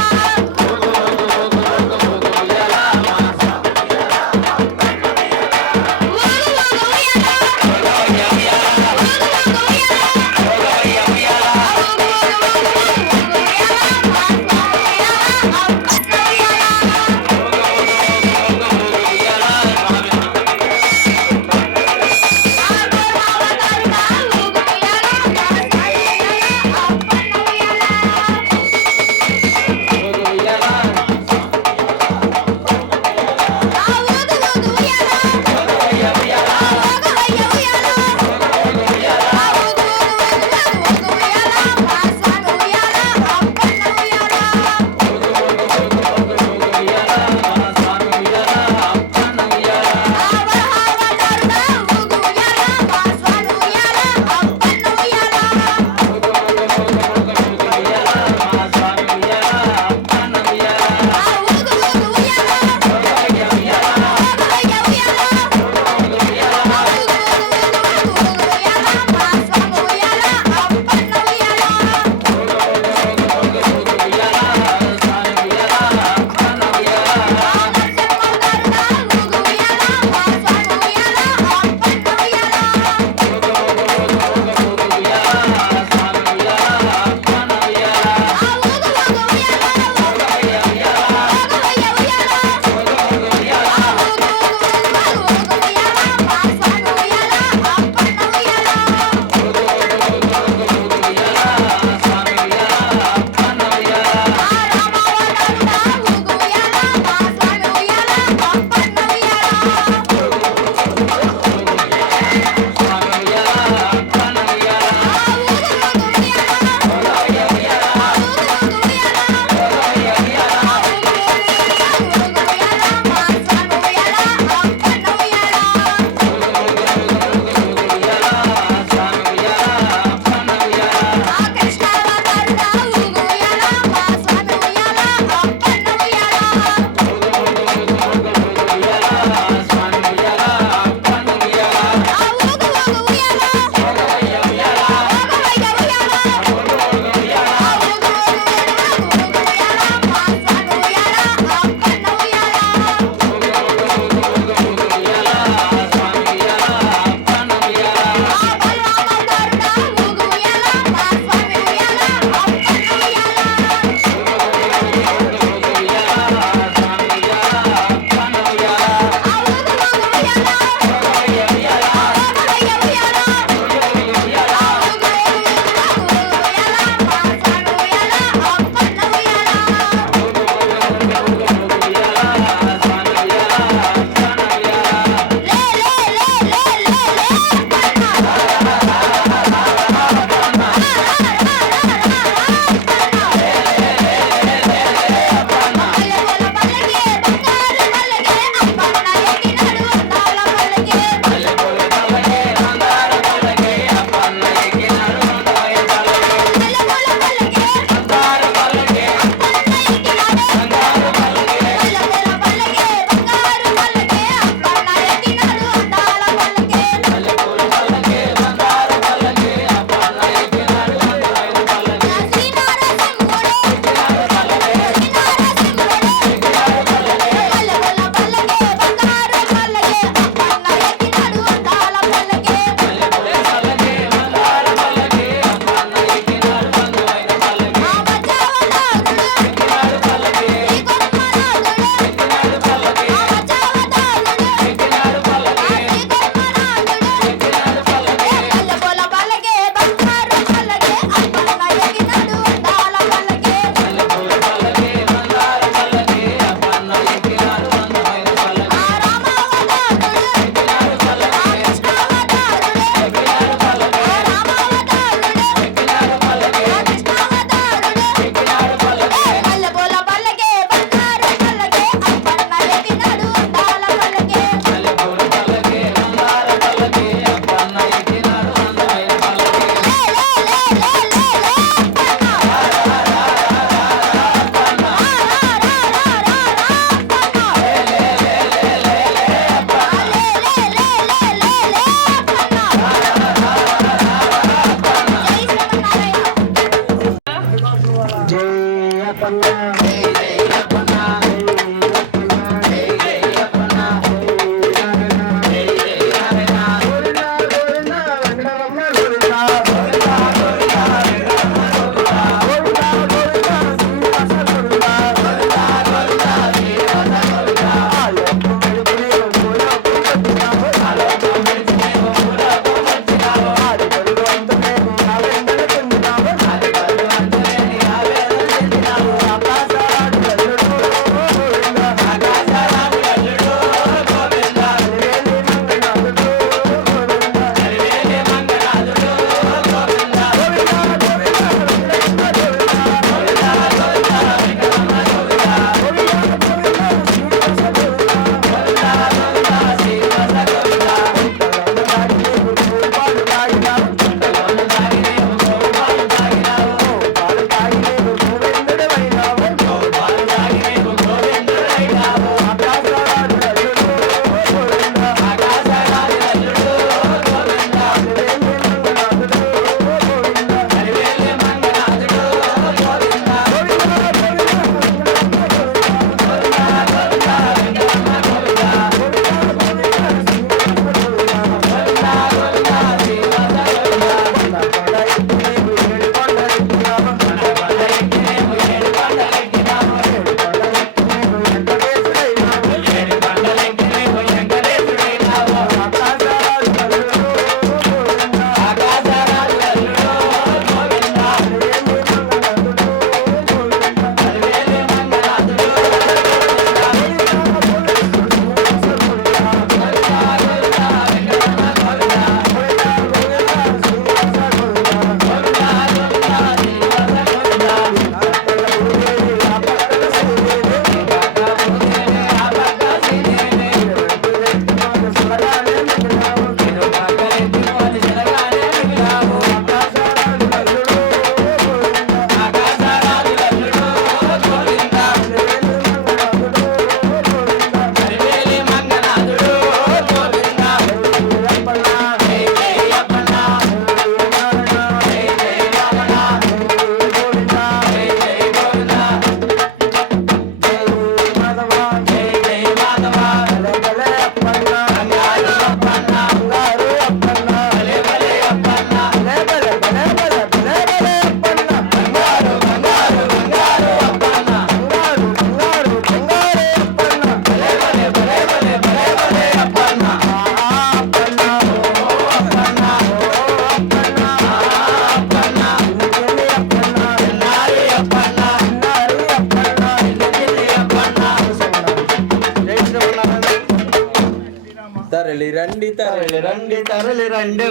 తరలి రండి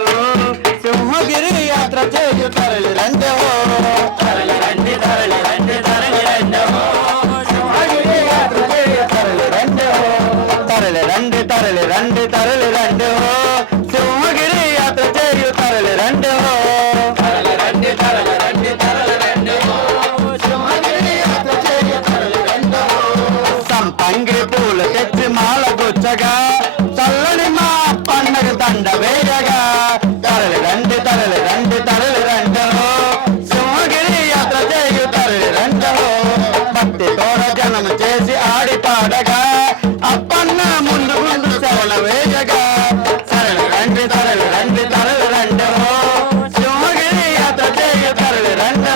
సింహగిరి యాత్ర చేయు తరలి రండి తరలి రండి తరలి రండి తరలి రండి సింహగిరి యాత్ర చేయు తరలి రండి తరలి రండి తరలి రండి తరలి రండి సింహగిరి యాత్ర చేయు తరలి రండి తరలి రండి తరలి రండి తరలి రండి సింహగిరి యాత్ర చేయు తరలి రండి సంపంగి పూలు తెచ్చి మాల గుచ్చగా చల్లని మా పండగ దండ వేయగా తరలి రండి తరలి రండి తరలి రండి సింహగిరి యాత్ర చేయు తరలి రండి భక్తి తోడ జనం చేసి ఆడి పాడగా అప్పన్న ముందు ముందు శరణ వేయగా తరలి రండి తరలి రండి తరలి రండి సింహగిరి యాత్ర చేయు తరలి రండి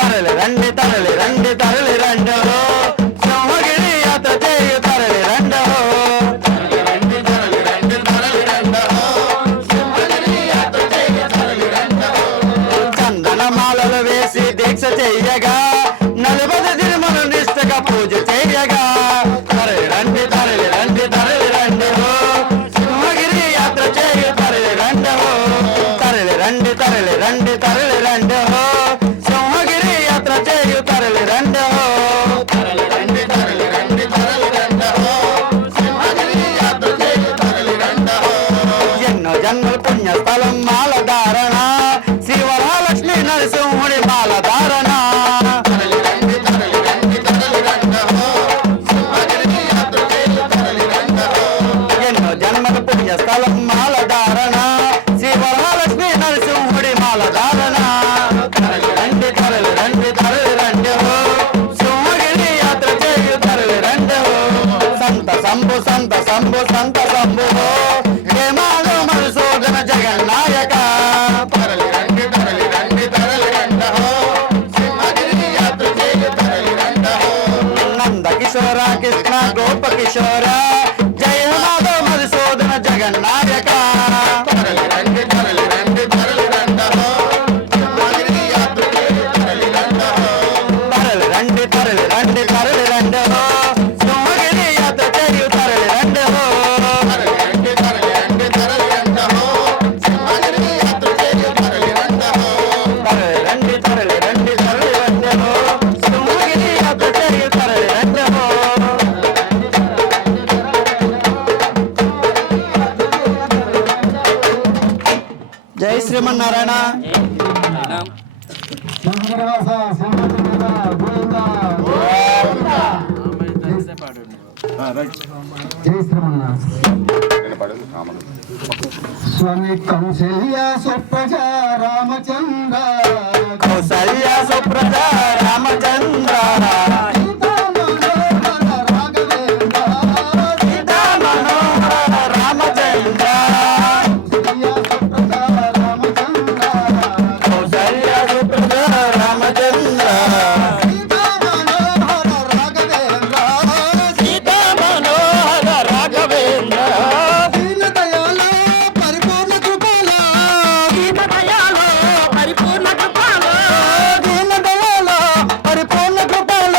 తరలి రండి తరలి రండి తరలి రండి సింహగిరి యాత్ర చేయు తరలి రండి చందనమాలలు వేసి దీక్ష చెయ్యగా 40 దినములు నిష్ఠగా పూజ చెయ్యగా తరలి రండి తరలి రండి తరలి రండి సింహగిరి యాత్ర చేయు తరలి రండి తరలి రండి తరలి రండి తరలి రండి సింహగిరి యాత్ర చేయు తరలి రండి తరలి రండి తరలి రండి తరలి రండి సింహగిరి యాత్ర చేయు తరలి రండి ఎన్నో జన్మల పుణ్యస్థలం మాల ధారణ శ్రీ వరలక్ష్మీ నరసింహుడి మాల ధారణ ఎన్నో జన్మల పుణ్యస్థలం మాల ధారణ శ్రీ వరలక్ష్మీ నరసింహుడి మాల ధారణ తరలి రండి తరలి రండి తరలి రండి సింహగిరి యాత్ర చేయు తరలి రండి సంత శంభు సంత శంభు సంత శంభు హేమాను మధుసూదన జగన్నాయక తరలి రండి తరలి రండి తరలి రండి సింహగిరి యాత్ర చేయు తరలి రండి నంద కిశోర కృష్ణ గోప కిశోర జయ మాధవ మధుసూదన జగన్నాయక తరలి రండి తరలి రండి తరలి రండి సింహగిరి యాత్ర చేయు తరలి రండి తరలి రండి తరలి రండి తరలి రండి సింహగిరి యాత్ర చేయు తరలి రండి తరలి రండి తరలి రండి తరలి రండి సింహగిరి యాత్ర చేయు తరలి రండి తరలి రండి తరలి రండి తరలి రండి సింహగిరి యాత్ర చేయు తరలి రండి జై శ్రీమన్నారాయణ స్వామి కౌశల్య సుప్రజ రామచంద్ర కౌసల్య సుప్రజ రామచంద్ర సీతా మనోహర రామచంద్ర కౌసల్య సుప్రజ రామచంద్ర సీతా మనోహర రాఘవేంద్ర దీనదయాళ పరిపూర్ణ కృపాల పరిపూర్ణ కృపాలో దీనదయాళ పరిపూర్ణ కృపాల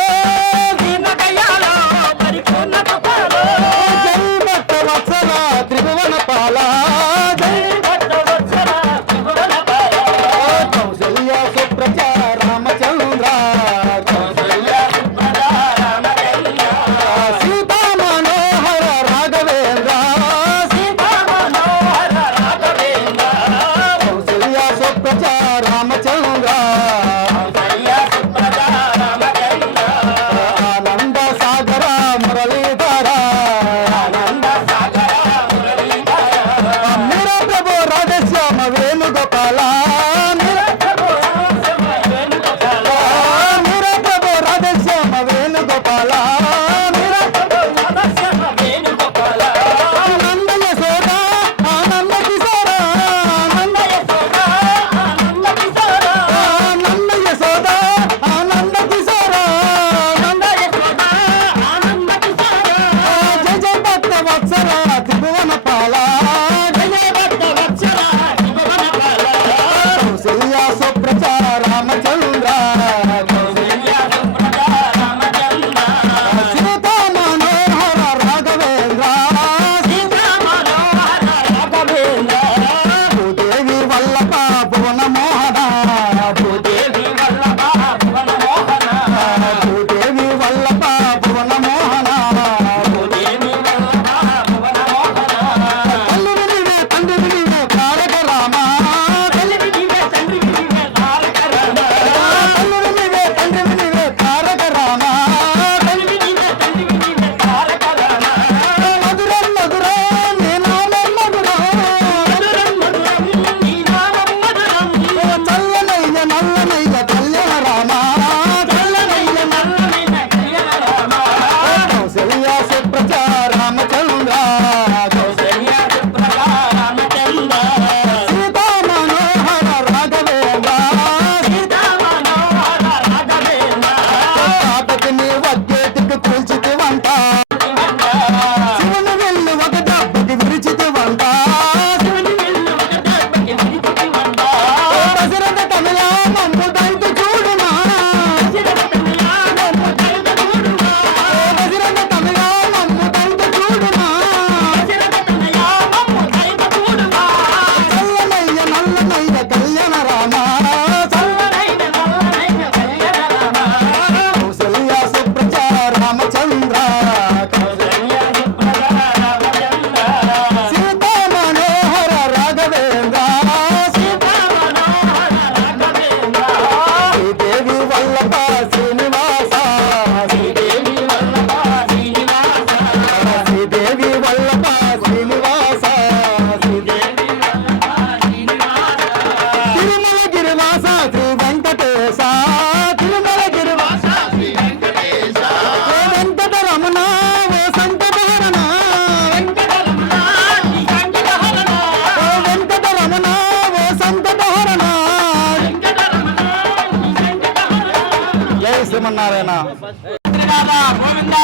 శ్రీమన్నారాయణ. గోవింద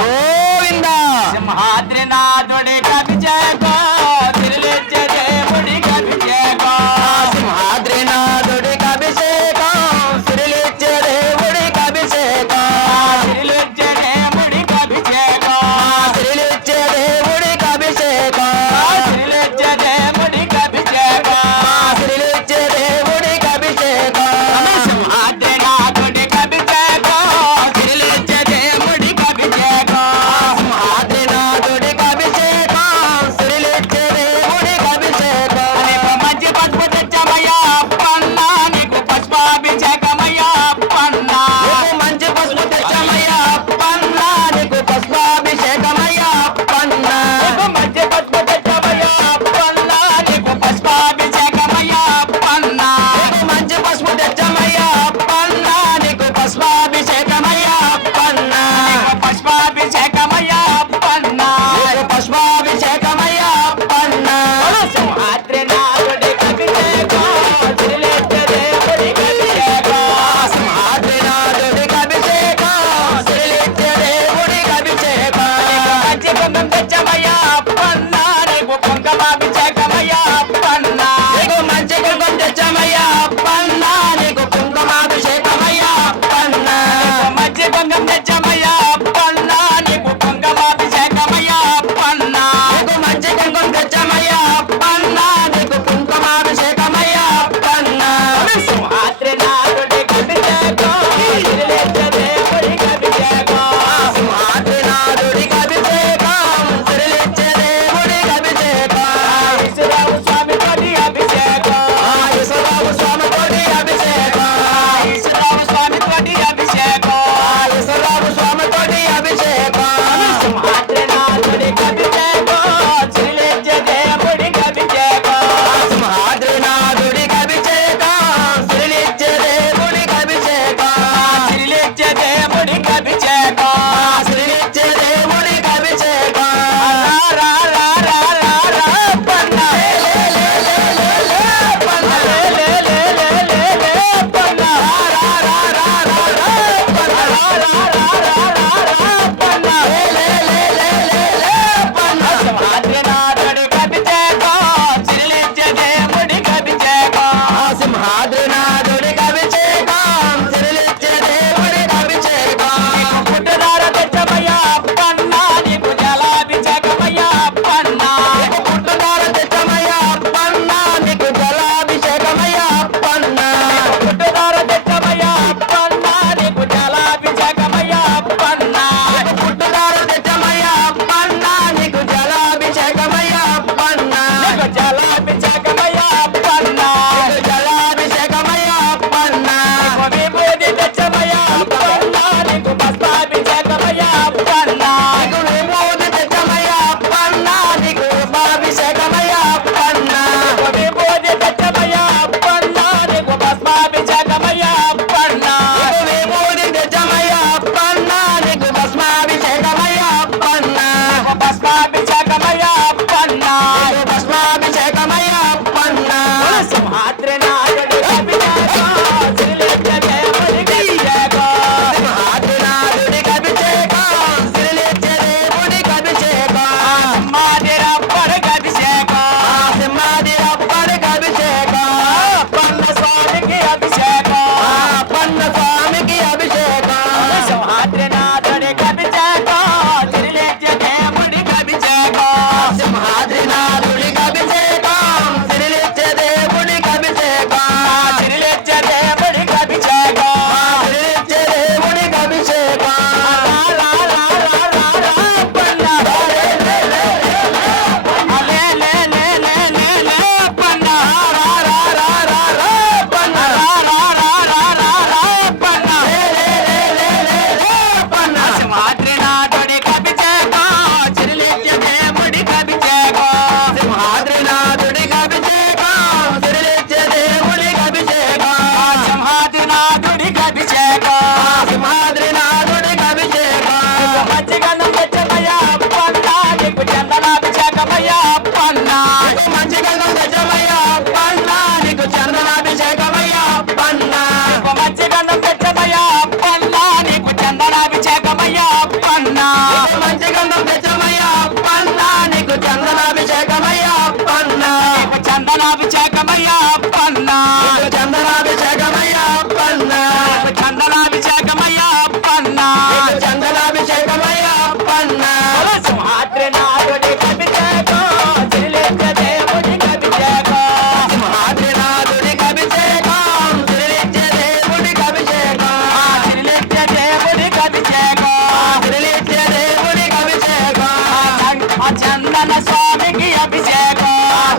గోవింద. సింహాద్రినాథుడి కవిజయకో తిరులిచ్చే దేవుడి కవిజయకో సింహాద్రినాథుడికి అభిషేకం శ్రీలిచ్చే దేవుడికి అభిషేకం తిరులిచ్చే దేవుడి కవిజయకో శ్రీలిచ్చే దేవుడికి అభిషేకం తిరులిచ్చే దేవుడి కవిజయకో శ్రీలిచ్చే దేవుడికి అభిషేకం సింహాద్రినాథుడి కవిజయకో తిరులిచ్చే దేవుడి కవిజయకో సింహాద్రినాథుడికి అభిషేకం శ్రీలిచ్చే దేవుడికి అభిషేకం మంచి పసుపు తెచ్చమయ్యా పన్నా నీకు పుష్పాభిషేకమయ్యా పన్నా నీకు మంచి పసుపు తెచ్చామయ్యా పన్నా నీకు పుష్పాభిషేకమయ్యా పన్నా మంచి పసుపు తెచ్చమయ్యా పన్నా నీకు పుష్పాభిషేకమయ్యా పన్నా నీకు మంచి పసుపు తెచ్చామయ్యా పన్నా నీకు పుష్పాభిషేకమయ్యా పన్నా పుష్పాభిషేకమయ్యా పన్నా నీకు పుష్పాభిషేకమయ్యా పన్నా సింహాద్రినాథుడి కవిజయకో తిరులిచ్చే దేవుడి కవిజయకో సింహాద్రినాథుడికి అభిషేకం శ్రీలిచ్చే దేవుడికి అభిషేకం మంచి కుంభం తెచ్చమయ్యా పన్నా నీకు కుంకుమాభిషేకమయ్యా పన్నా నీకు మంచి కుంకుమ తెచ్చామయ్యా పన్నా నీకు కుంకుమాభిషేకమయ్యా పన్నా మంచి కుంకుమ తెచ్చమయ్యా పన్నా నీకు కుంకుమాభిషేకమయ్యా పన్నా నీకు మంచి కుంకుమ తెచ్చామయ్యా పన్నా నీకు కుంకుమాభిషేకమయ్యా పన్నా సింహాద్రినాథుడి కవిజయకో తిరులిచ్చే దేవుడి కవిజయకో సింహాద్రినాథుడికి అభిషేకం శ్రీలిచ్చే దేవుడికి అభిషేకం ఈశ్వరరావు స్వామి తోటి అభిషేకం ఈశ్వరరావు స్వామి తోటి అభిషేకం ఈశ్వరరావు స్వామి తోటి అభిషేకం ఈశ్వరరావు స్వామి తోటి అభిషేకం సింహాద్రినాథుడి కవిజయకో తిరులిచ్చే దేవుడి కవిజయకో సింహాద్రినాథుడికి అభిషేకం శ్రీలిచ్చే దేవుడికి అభిషేకం తిరులిచ్చే దేవుడి కవిజయకో శ్రీలిచ్చే దేవుడికి అభిషేకం రా రా రా రా రా పన్నా పన్నా లే లే లే లే లే పన్నా రా రా రా రా రా పన్నా రా రా రా రా రా పన్నా లే లే లే లే లే పన్నా సింహాద్రినాథుడి కవిజయకో తిరులిచ్చే దేవుడి కవిజయకో సింహాద్రినాథుడికి అభిషేకం శ్రీలిచ్చే దేవుడికి అభిషేకం పుట్టుదార తెచ్చమయ్యా పన్నా నీకు జలాభిషేకమయ్యా పన్నా పుట్టుదార తెచ్చమయ్యా పన్నా నీకు జలాభిషేకమయ్యా పన్నా పుట్టుదార తెచ్చమయ్యా పన్నా నీకు జలాభిషేకమయ్యా పన్నా పుట్టుదార తెచ్చమయ్యా పన్నా నీకు జలాభిషేకమయ్యా పన్నా నీకు జలాభిషేకమయ్యా పన్నా నీకు జలాభిషేకమయ్యా పన్నా నీకు విభూతి తెచ్చమయ్యా పన్నా నీకు పుష్పాభిషేకమయ్యా పన్నా నీకు విభూతి తెచ్చమయ్యా పన్నా నీకు అభిషేకమయ్యా పన్నా నీకు విభూతి తెచ్చమయ్యా పన్నా నీకు పుష్పాభిషేకమయ్యా పన్నా నీకు విభూతి తెచ్చమయ్యా పన్నా నీకు భస్మాభిషేకమయ్యా పన్నా పుష్పాభిషేకమయ్యా పన్నా నీకు భస్మాభిషేకమయ్యా పన్నా సింహాద్రినాథుడి కవిజయకో తిరులిచ్చే దేవుడి కవిజయకో సింహాద్రినాథుడికి అభిషేకం శ్రీలిచ్చే దేవుడికి అభిషేకం సింహాద్రిరప్పడికి అభిషేకం సింహాదిరప్పడికి అభిషేకం పన్న స్వామికి అభిషేకం పన్న స్వామికి అభిషేకం సింహాద్రినాథుడి కవిజయకో తిరులిచ్చే దేవుడి కవిజయకో సింహాద్రినాథుడికి అభిషేకం శ్రీలిచ్చే దేవుడికి అభిషేకం చందనాభిషేకమయ్యప్పన్న చందనాభిషేకమయ్యప్పన్న చందనాభిషేకమయ్యప్పన్న చందనాభిషేకమయ్యప్పన్న సింహాద్రినాథుడికి అభిషేకం శ్రీలింగ దేవుడికి అభిషేకం సింహాద్రినాథుడికి అభిషేకం శ్రీలింగ దేవుడికి అభిషేకం శ్రీలింగ దేవుడికి అభిషేకం శ్రీలింగ దేవుడికి అభిషేకం చందన స్వామికి అభిషేకం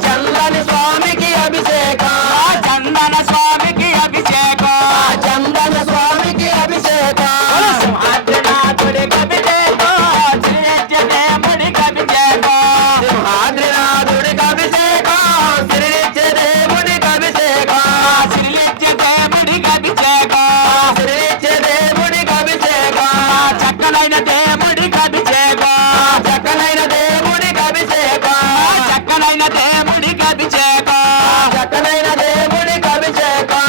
చందని స్వామికి అభిషేకం చందన స్వామికి అభిషేకం చందన స్వామికి అభిషేకం సింహాద్రినాథుడికి అభిషేకం శ్రీలింగ దేవుడికి అభిషేకం సింహాద్రినాథుడికి అభిషేకం శ్రీలింగ దేవుడికి అభిషేకం శ్రీలింగ దేవుడికి అభిషేకం శ్రీలింగ దేవుడికి అభిషేకం చక్కనైన దేవుడికి అభిషేకం చక్కనైన దేవుడికి అభిషేకం చక్కనైన దేవుడికి అభిషేకం చక్కనైన దేవుడికి అభిషేకం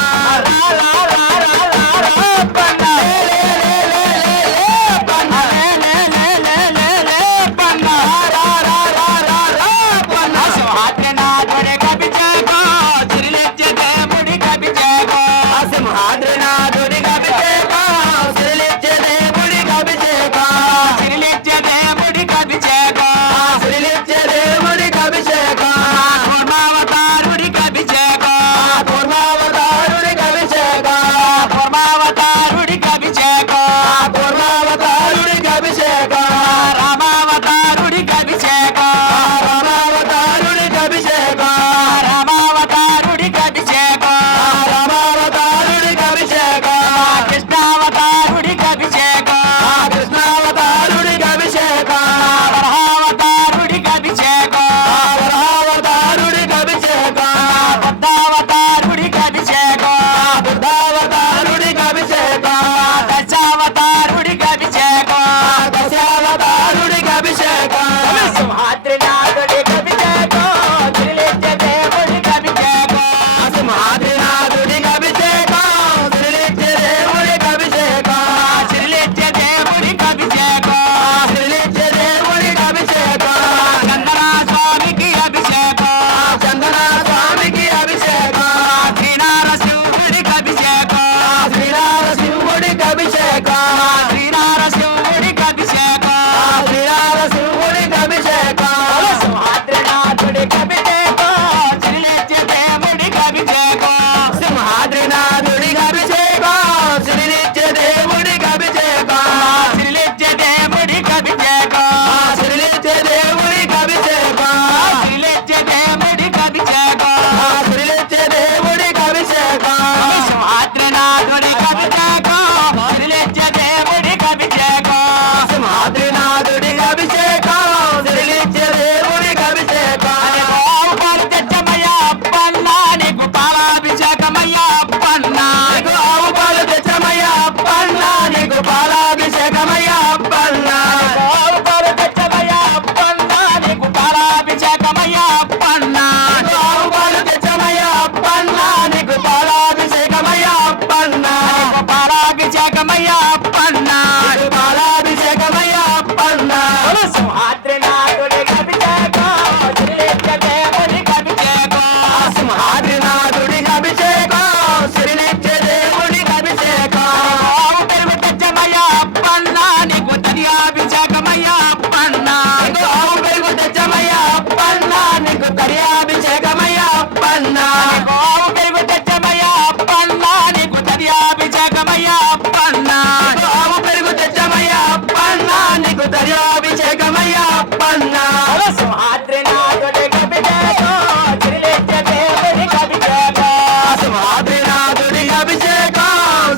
సింహాద్రినాథుడికి అభిషేకం శ్రీలింగ దేవుడికి అభిషేకం శ్రీలింగ దేవుడికి అభిషేకం కూర్మావతారుడికి అభిషేకం పూర్ణావతారుడికి అభిషేకం కూర్మావతారుడికి అభిషేకం పూర్ణావతారుడికి అభిషేకం రామావతారుడికి అభిషేకం రామావతారుడికి అభిషేకం రామావతారుడికి అభిషేకం రామావతారుడికి అభిషేకం కృష్ణావతారుడికి అభిషేకం కృష్ణావతారుడికి అభిషేకం వరహావతారుడికి అభిషేకం వరహావతారుడికి అభిషేకం బుద్ధావతారుడికి అభిషేకం బుద్ధావతారుడికి అభిషేకం దశావతారుడికి అభిషేకం దశావతారుడికి అభిషేకం సింహాద్రినాథుడికి అభిషేకం శ్రీలింగ దేవుడికి అభిషేకం సింహాద్రినాథుడికి అభిషేకం శ్రీలింగ దేవుడికి అభిషేకం శ్రీలింగ దేవుడికి అభిషేకం శ్రీలింగ దేవుడికి అభిషేకం చందనా స్వామికి అభిషేకం చందన స్వామికి అభిషేకం శ్రీనారసింహుడికి అభిషేకం శ్రీనారసింహుడికి అభిషేకం శ్రీనారసింహుడికి అభిషేకం శ్రీనారసింహుడికి అభిషేకం సింహాద్రినాథుడికి అభిషేకం శ్రీలింగ దేవుడికి అభిషేకం సింహాద్రినాథుడికి అభిషేకం శ్రీలింగ దేవుడికి అభిషేకం శ్రీలింగ దేవుడికి అభిషేకం శ్రీలింగ దేవుడికి అభిషేకం శ్రీలింగ దేవుడికి అభిషేకం శ్రీలింగ దేవుడికి అభిషేకం సింహాద్రినాథుడికి అభిషేకం శ్రీలింగ దేవుడికి అభిషేకం సింహాద్రినాథుడికి అభిషేకం శ్రీలింగ దేవుడికి అభిషేకం గోపాలు తెచ్చమయ్య అప్పన్న నీకు పాలాభిషేకమయ్య అప్పన్న నీకు ఆవు పాలు తెచ్చమయ్య అప్పన్న నీకు పాలాభిషేకమయ్య అప్పన్న గోపాలు తెచ్చమయ్య అప్పన్న నీకు పాలాభిషేకమయ్య అప్పన్న నీకు ఆవు పాలు తెచ్చమయ్య అప్పన్న నీకు పాలాభిషేకమయ్య అప్పన్న పాలాభిషేకమయ్య అప్పన్న నీకు పాలాభిషేకమయ్య అప్పన్న సింహాద్రినాథుడికి అభిషేకం శ్రీలింగ దేవుడికి అభిషేకం సింహాద్రినాథుడికి అభిషేకం శ్రీలింగ దేవుడికి అభిషేకం ఆవు పెరుగు తెచ్చమయ్య అప్పన్న నీకు తనియాభిషేకమయ్య అప్పన్న నీకు ఆవు పెరుగు తెచ్చమయ్య అప్పన్న నీకు కరియాభిషేకమయ్య అప్పన్న ఆవు పెరుగు తెచ్చమయ్య అప్పన్న నీకు తనియాభిషేకమయ్య అప్పన్న నీకు ఆవు పెరుగు తెచ్చమయ్య అప్పన్న నీకు దర్యాభిషేకమయ్య అప్పన్న సింహాద్రినాథుడికి అభిషేకం శ్రీలింగ దేవుడికి అభిషేకం సింహాద్రినాథుడికి అభిషేకం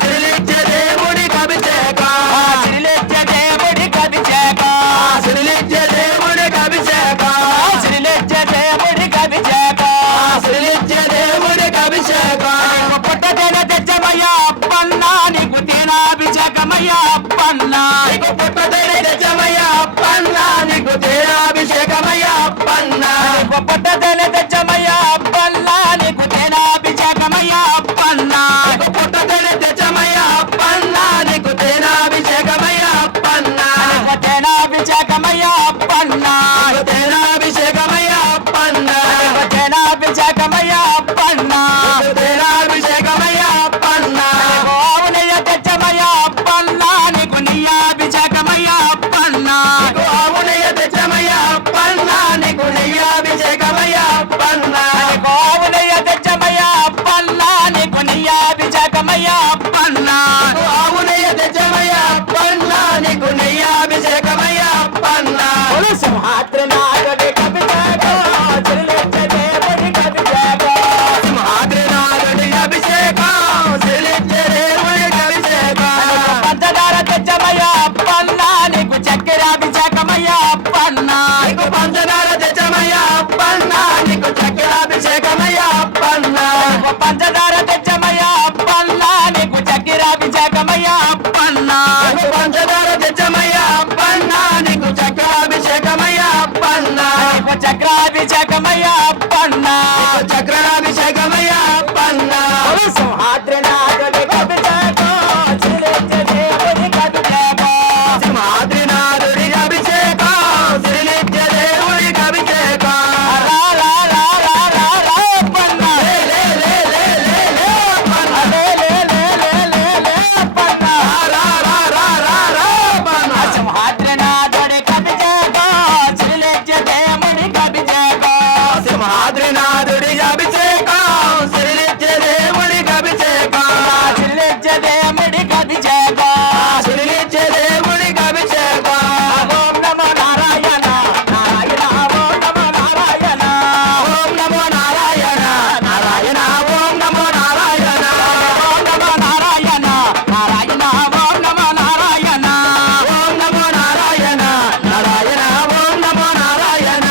శ్రీలింగ దేవుడికి అభిషేకం శ్రీలింగ దేవుడికి అభిషేకం శ్రీలింగ దేవుడికి అభిషేకం శ్రీలింగ దేవుడికి అభిషేకం శ్రీలింగ దేవుడికి పంచదార తెచ్చమయ్యా అప్పన్న నీకు చక్కెరాభిషేకమయ్యా అప్పన్న పంచదార తెచ్చమయ్యా అప్పన్న నీకు చక్రాభిషేకమయ్యా అప్పన్న నీకు చక్రాభిషేకమయ్యా అప్పన్న చక్రాభిషేకమయ్యా అప్పన్న సింహాద్రినాథుడి అభిషేకం శ్రీలిచ్చే దేవుడి అభిషేకం సింహాద్రినాథుడి అభిషేకం శ్రీలిచ్చే దేవుడి అభిషేకం సింహాద్రినాథుడి అభిషేకం శ్రీలిచ్చే దేవుడి అభిషేకం శ్రీలిచ్చే దేవుడి అభిషేకం శ్రీలిచ్చే దేవుడి అభిషేకం ఓం నమో నారాయణ నారాయణ ఓం నమో నారాయణ ఓం నమో నారాయణ నారాయణ ఓం నమో నారాయణ ఓం నమో నారాయణ నారాయణ ఓం నమో నారాయణ ఓం నమో నారాయణ నారాయణ ఓం నమో నారాయణ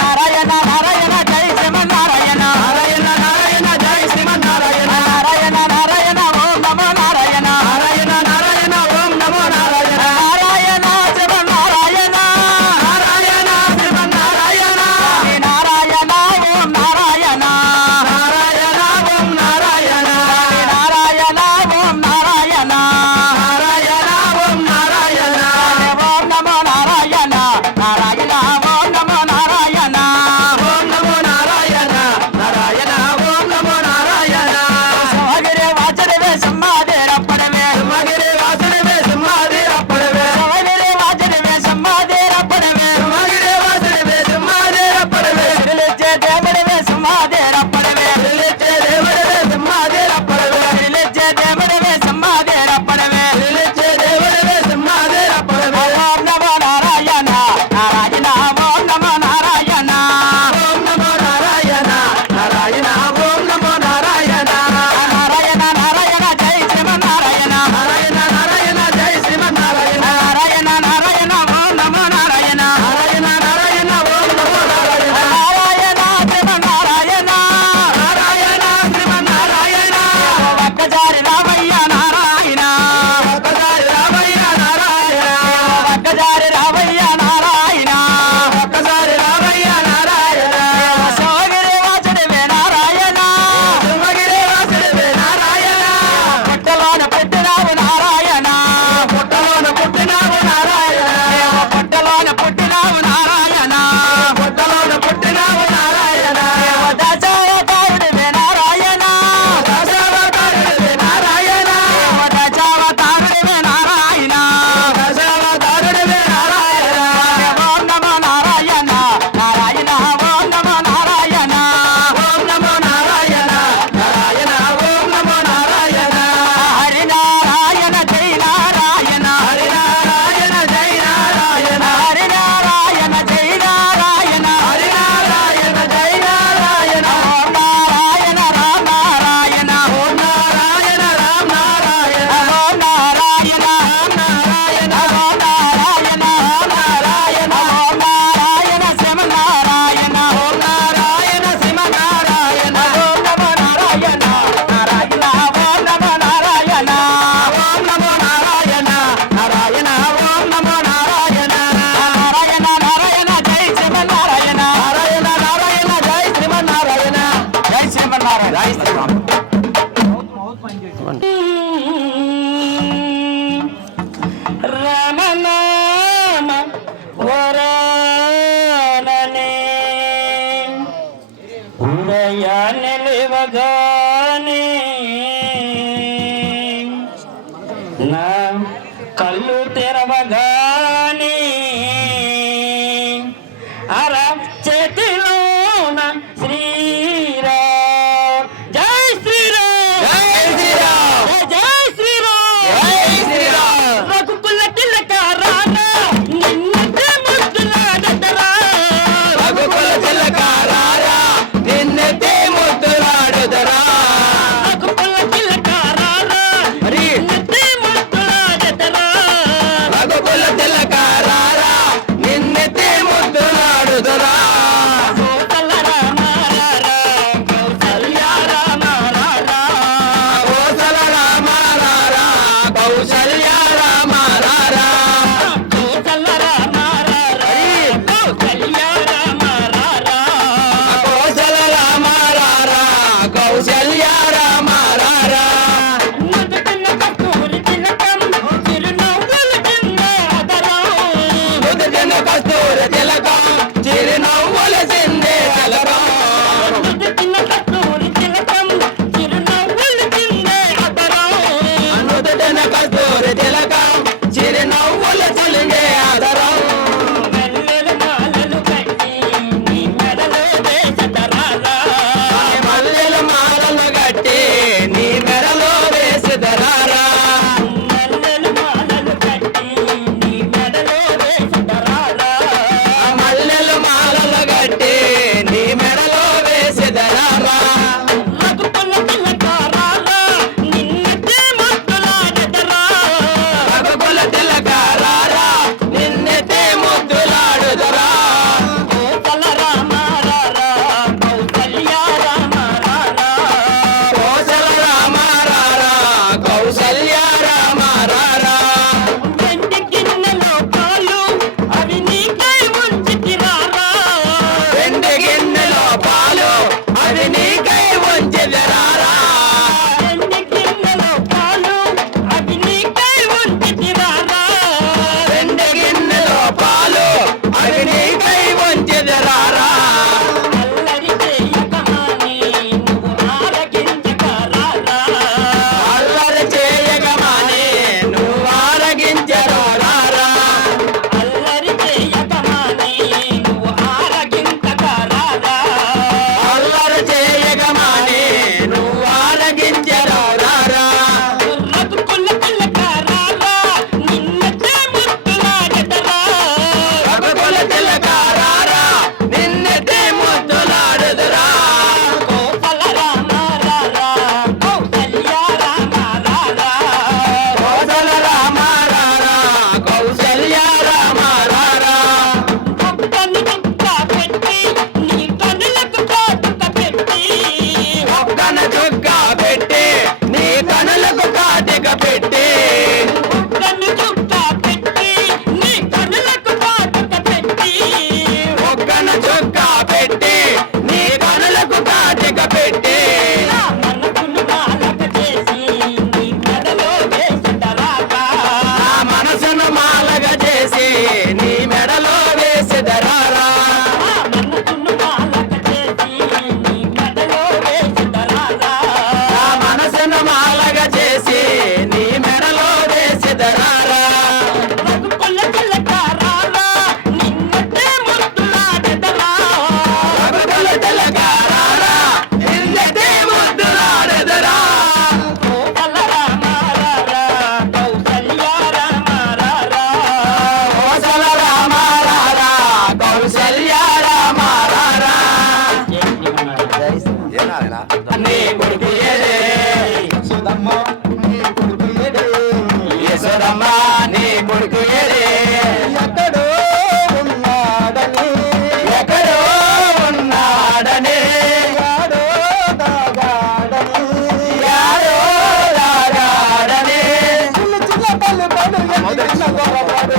నారాయణ నారాయణ జై శ్రీమన్నారాయణ నారాయణ నారాయణ జై శ్రీమన్నారాయణ నారాయణ నారాయణ ఓం నమో నారాయణ నారాయణ నారాయణ ఓం నమో నారాయణ నారాయణ శ్రీమన్నారాయణ నారాయణ శ్రీమన్నారాయణ నారాయణ ఓం నారాయణ నారాయణ ఓం నారాయణ నారాయణ ఓం నారాయణ నారాయణ ఓం నారాయణ ఓం నమో నారాయణ నారాయణ ఓం నమో నారాయణ ఓం నమో నారాయణ నారాయణ ఓం నమో నారాయణ సోగిరే వాచరవే సమ్మాదేరప్పడవే సోగిరే వాచరవే సమ్మాదేరప్పడవే సోగిరే వాచరవే సమ్మాదేరప్పడవే సోగిరే వాచరవే సమ్మాదేరప్పడవే శ్రీలిచ్చే దేవుడవే సమ్మాదేరప్పడవే శ్రీలిచ్చే దేవుడవే సమ్మాదేరప్పడవే శ్రీలిచ్చే దేవుడవే సమ్మాదేరప్పడవే శ్రీలిచ్చే దేవుడవే సమ్మాదేరప్పడవే ఓం నమో నారాయణ నారాయణ ఓం నమో నారాయణ ఓం నమో నారాయణ నారాయణ ఓం నమో నారాయణ నారాయణ నారాయణ జై శ్రీమన్నారాయణ నారాయణ నారాయణ జై శ్రీమన్నారాయణ నారాయణ నారాయణ ఓం నమో నారాయణ నారాయణ నారాయణ ఓం నమో నారాయణ నారాయణ శ్రీమన్నారాయణ నారాయణ శ్రీమన్నారాయణ ఒక్కసారి రామయ్య నారాయణ ఒక్కసారి రామయ్య నారాయణ ఒక్కసారి రామయ్య నారాయణ ఒక్కసారి రామయ్య నారాయణ సోగిరే వాచడవే నారాయణ సోగిరే వాచడవే నారాయణ పుట్టలోన పుట్టినావు నారాయణ పుట్టలోన పుట్టినావు నారాయణ పుట్టలోన పుట్టినావు నారాయణ పుట్టలోన పుట్టినావు నారాయణ దశావతారుడివే నారాయణ దశావతారుడివే నారాయణ దశావతారుడివే నారాయణ దశావతారుడివే నారాయణ ఓం నమో నారాయణ నారాయణ ఓం నమో నారాయణ ఓం నమో నారాయణ నారాయణ ఓం నమో నారాయణ హరి నారాయణ జై నారాయణ హరి నారాయణ జై నారాయణ హరి నారాయణ జై నారాయణ హరి నారాయణ జై నారాయణ ఓం నారాయణ రామ నారాయణ ఓం నారాయణ రామ నారాయణ ఓం నారాయణ ఓం నారాయణ ఓం నారాయణ ఓం నారాయణ ఓం నారాయణ శ్రీమన్నారాయణ ఓం నారాయణ శ్రీమన్నారాయణ ఓం నమో నారాయణ నారాయణ ఓం నమో నారాయణ ఓం నమో నారాయణ నారాయణ ఓం నమో నారాయణ నారాయణ నారాయణ జై శ్రీమన్నారాయణ నారాయణ నారాయణ జై శ్రీమన్నారాయణ జై శ్రీమన్నారాయణ జై శ్రీరామ్ రామనామ వరాననే ఉదయాన్నే లేవగానే నా కళ్ళు తెరవగానే అర చేతిలోన శ్రీరామ్ జై శ్రీరామ్ జై శ్రీరామ్ జై శ్రీరామ్ జై శ్రీరామ్ రఘుకుల తిలక రానా నిన్నటే ముద్దులాడతరా రఘుకుల తిలక రారా నిన్నటే ముద్దులాడతరా రఘుకుల కౌసల్య రామ రారా నుదుటిన కస్తూరి తిలకం చిరునవ్వులు చిందే అదరం నుదుటిన కస్తూరి తిలకం చిరునవ్వుల చిందే అదరం నుదుటిన కస్తూరి తిలకం చిరునవ్వులు చిందే అదరం నుదుటిన కస్తూరి తిలకం చిరునవ్వుల చిందే అదరం మల్లెల మాలలు కట్టి నీ మెడలో వేసదరారా మల్లెల మాలలు గట్టి నీ మెడలో వేసిదరారా మల్లెల మాలలు కట్టి నీ మెడలో వేసదరారా మల్లెల మాలలు గట్టి నీ మెడలో వేసిదరారా రఘుకుల తిలకారారా నిన్నటే ముద్దులాడెదరా రఘుకుల తిలకారారా నిన్నెతే ముద్దులాడుదరా కోసల రామారారా కౌసల్య రామారారా కోసల రామారారా కౌసల్య రామారారా వెండి గిన్నెలో పాలు అవి నీకై ఉంచితిరారా వెండి గిన్నెలో పాలు అవి నీకై ఉంచెదరారా వెండి గిన్నెలో పాలు అవి నీకై ఉంచితిరారా వెండి గిన్నెలో పాలు అవి నీకై ఉంచెదరారా అల్లరి చేయకమాని నువ్వు ఆరగించకరారా అల్లరి చేయగమాని నువ్వు ఆరగించరారా అల్లరి చేయకమాని నువ్వు ఆరగించకరారా అల్లరి చేయగమాని నువ్వు ఆరగించరారా రఘుకుల తిలకారారా నిన్నటే ముద్దులాడెదరా రఘుకుల తిలకారారా నిన్నెతే ముద్దులాడుదురా కోసల రామారారా కౌసల్య రామారారా కోసల రామారారా కౌసల్య రామారారా ఒక్కని చుక్క పెట్టి నీ కనులకు కాటుక పెట్టి ఒక్కన చుక్క పెట్టి నీ కనులకు కాటిక పెట్టి ఒక్కని చుక్క పెట్టి నీ కనులకు కాటుక పెట్టి ఒక్కన చుక్క పెట్టి నీ కనులకు కాటిక పెట్టి నా మనసును మాలక చేసి నీ మెడలో వేసదరాగా నా మనసును మాలగా చేసి నీ మెడలో వేసిదరారా నా మనసును మాలక చేసి నీ మెడలో వేసదరాగా నా మనసును మాలగా చేసి నీ మెడలో వేసిదరారా రఘుకుల తిలకారారా నిన్నటే ముద్దులాడెదరా రఘుకుల తిలకారారా నిన్నెతే ముద్దులాడెదరా కోసల రామారారా కౌసల్య రామారారా కోసల రామారారా కౌసల్య రామారారా నీ కొడుకు ఏడే సుధమ్మ నీ కొడుకు ఏడే యశోదమ్మ నీ కొడుకు ఏడే ఎక్కడో ఉన్నాడని ఎక్కడో ఉన్నాడని యాడో దాగాడని యాడో రాగాడని చిన్న చిన్న పళ్ళు పడు ఎత్తిన దొరకడు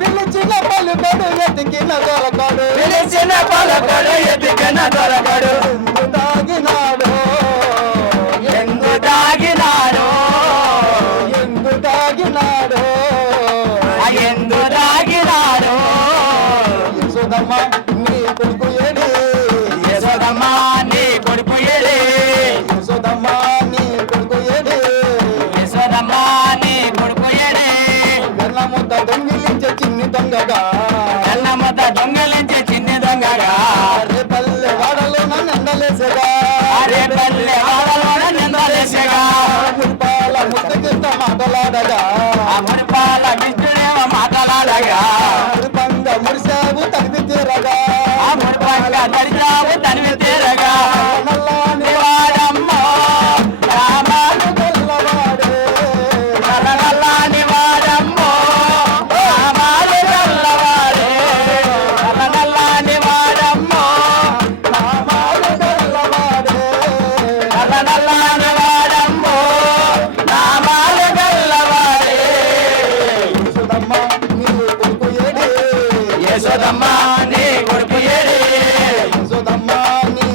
పిలిచిన పళ్ళు పడు ఎత్తికిన దొరకడు పిలిచిన పలకడు ఎతికిన దొరకడు ఎందు దాగినాడు ఎందు దాగినాడు ఎందు దాగినాడు ఎందు దాగినాడు సుధమ్మ నీ కొడుకు ఏడి యశోదమ్మ నీ కొడుకు ఏడే సుధమ్మ నీ కొడుకు ఏడి యశోదమ్మ నీ కొడుకు ఏడే వెన్న ముద్ద దొంగిలించే చిన్ని దొంగగా ఎల్ల ముద్ద దొంగలించి చిన్ని దొంగగా అరే పల్లె వాడలో నన్ను ఎండలేసేగా అరే పల్లె వాడలోన నిందలేసగా మురిపాల ముద్దకిస్త మాటలాడగా ఆ మురిపాల మిత్రుడేమో మాటలాడగా మురిపంగ మురిసావు తనివి తీరగా ఆ మురిపంగ దరిద్రావు తనివి తీరగా నల్లాని వాడమ్మో రామాలు తెల్లవాడే నల్లనల్లాని వాడమ్మో రామాలు తెల్లవాడే నల్లనల్లాని వాడమ్మో నామాలు తెల్లవాడే నల్లనల్లాని వాడమ్మో నామాలు తెల్లవాడే సుధమ్మ నీ కొడుకు ఏడి యశోదమ్మ నీ కొడుకు ఏడే సుధమ్మ నీ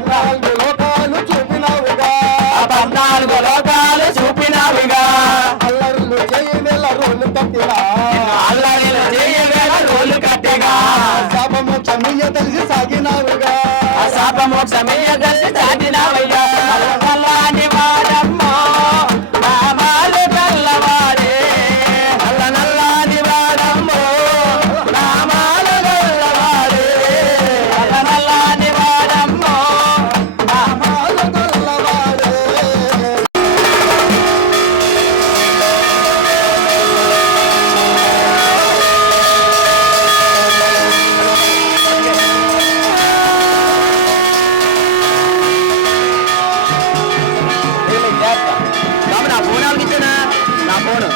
14 లోకాలు చూపినావుగా, 14 లోకాలు చూపినావిగా, అల్లర్లు చేయవేళ రోలు కట్టినా, అల్లరిలు చేయవేళ రోలు కట్టిగా, శాపమోక్షమయ్య తెలిసి సాగినావుగా, ఆ శాపమోక్షమయ్య కలిసి సాగినావయ్యా. నల్లని వాడమ్మో నామాలు గల్లవాడే, నల్లని వాడమ్మో నామాలు గల్లవాడే, నల్లని వాడమ్మో నామాలు గల్లవాడే. నా ఫోన్ వాళ్ళకి ఇచ్చానా, నా ఫోను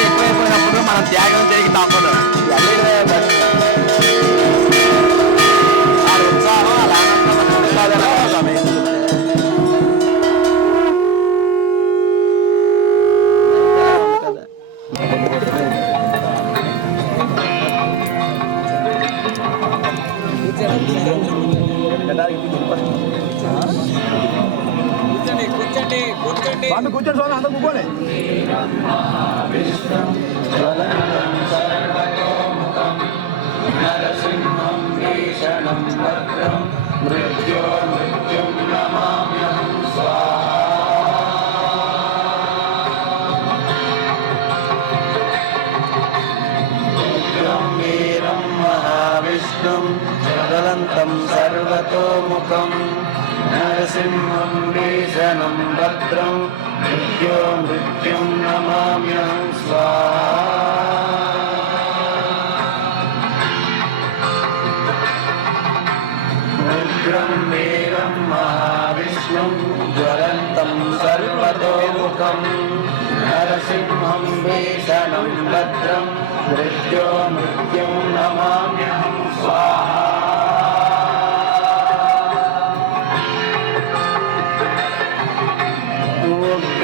ఎక్కువైపోయినప్పుడు మనం త్యాగం చేయక తప్పదు. ఆ ఉత్సాహం అలా కూర్చోండి స్వామి, అందరూ కూర్చోండి. మహావిష్ణుం జ్వలంతం సర్వతోముఖం నరసింహం భీషణం భద్రం మృత్యో మృత్యుం నమామ్యహం ఉగ్రం వీరం మహావిష్ణుం జ్వలంతం సర్వతోముఖం నరసింహం భీషణం భద్రం మృత్యో మృత్యుం నమామ్యహం స్వాహా. ఉగ్రం వీరం మహావిష్ణుం జ్వలంతం సర్వతోముఖం నరసింహం భీషణం భద్రం మృత్యో మృత్యుం నమామ్యహం స్వాహా. ఉగ్రం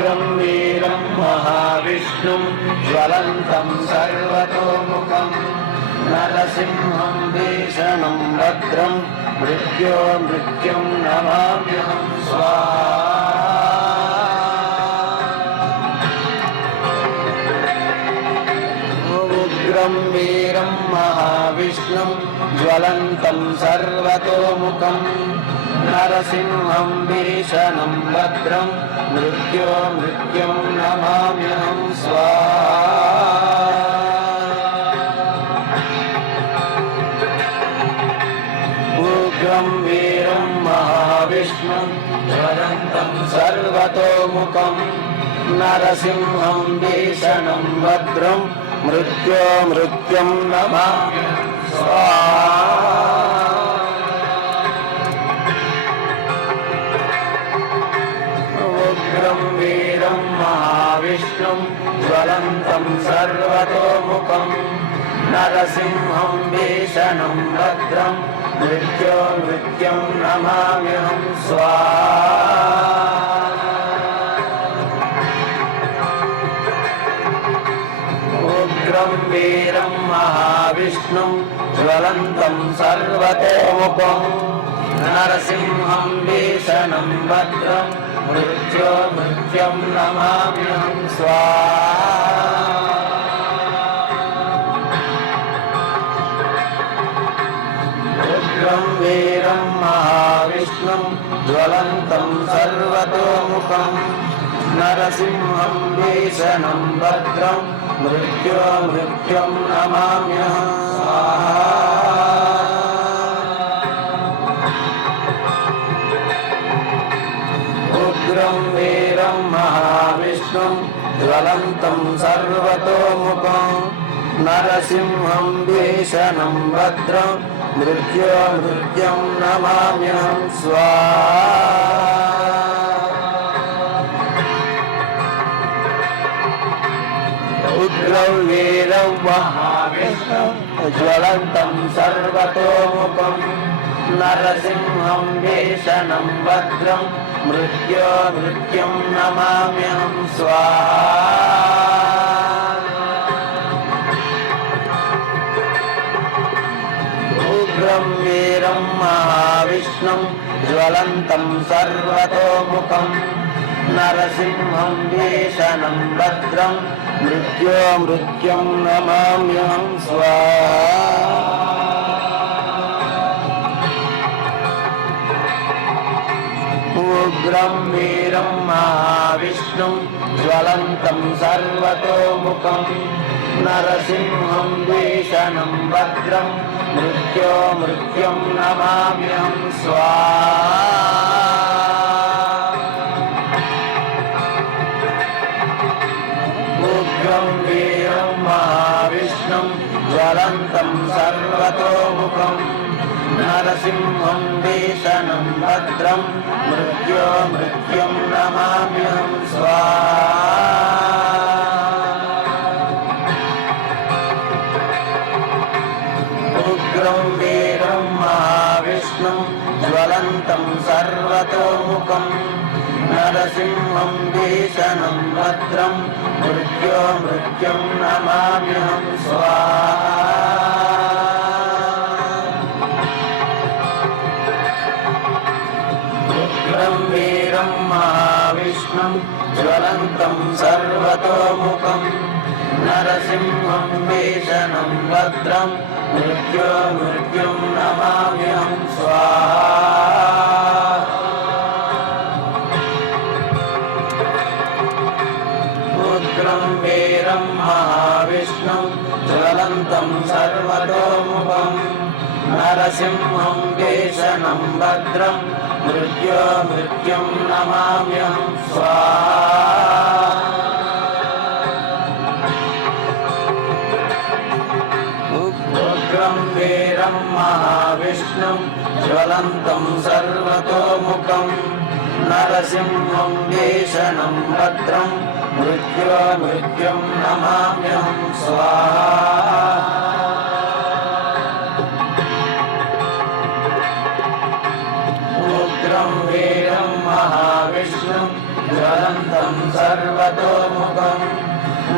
వీరం మహావిష్ణుం జ్వలంతం సర్వతోముఖం నరసింహం భీషణం భద్రం మృత్యో మృత్యుం నమామ్యహం స్వాహా. ఉగ్రం వీరం మహావిష్ణుం జ్వలంతం సర్వతోముఖం నరసింహం భీషణం భద్రం మృత్యో మృత్యుం నమామ్యహం స్వాహా. ఉగ్రం వీరం మహావిష్ణుం జ్వలంతం సర్వతోముఖం నరసింహం భీషణం భద్రం మృత్యో మృత్యుం నమామ్యహం స్వాహా. ఉగ్రం వీరం మహావిష్ణుం జ్వలంతం సర్వతోముఖం నరసింహం భీషణం భద్రం మృత్యో మృత్యుం నమామ్యహం స్వాహా. ఉగ్రం వీరం మహావిష్ణుం జ్వలంతం సర్వతోముఖం నరసింహం భీషణం భద్రం మృత్యో మృత్యుం నమామ్యహం స్వాహా. उग्रं वीरं महाविष्णुं ज्वलन्तं सर्वतोमुखं नरसिंहं भीषणं भद्रं मृत्युं नमाम्यहं स्वाहा। उग्रं वीरं महाविष्णुं ज्वलन्तं सर्वतोमुखं नरसिंहं भीषणं भद्रं मृत्युं नमाम्यहं स्वाहा। उग्रं वीरं महाविष्णुं ज्वलन्तं सर्वतोमुखं नरसिंहं भीषणं भद्रं मृत्युं नमाम्यहं स्वाहा। उग्रं वीरं महाविष्णुं ज्वलन्तं सर्वतोमुखं नरसिंहं भीषणं भद्रं मृत्युं नमाम्यहं स्वाहा। उग्रं वीरं महाविष्णुं ज्वलन्तं सर्वतोमुखं नरसिंहं भीषणं भद्रं मृत्युं नमाम्यहं स्वाहा। उग्रं वीरं महाविष्णुं ज्वलन्तं सर्वतोमुखं नरसिंहं भीषणं भद्रं मृत्युं नमाम्यहं स्वाहा। उग्रं वीरं महाविष्णुं ज्वलन्तं सर्वतोमुखं नरसिंहं भीषणं भद्रं मृत्युं नमाम्यहं स्वाहा। उग्रं वीरं महाविष्णुं ज्वलन्तं सर्वतोमुखं नरसिंहं भीषणं भद्रं मृत्युं नमाम्यहं स्वाहा। उग्रं वीरं महाविष्णुं ज्वलन्तं सर्वतोमुखं नरसिंहं भीषणं भद्रं मृत्युं नमाम्यहं स्वाहा। उग्रं वीरं महाविष्णुं ज्वलन्तं सर्वतोमुखं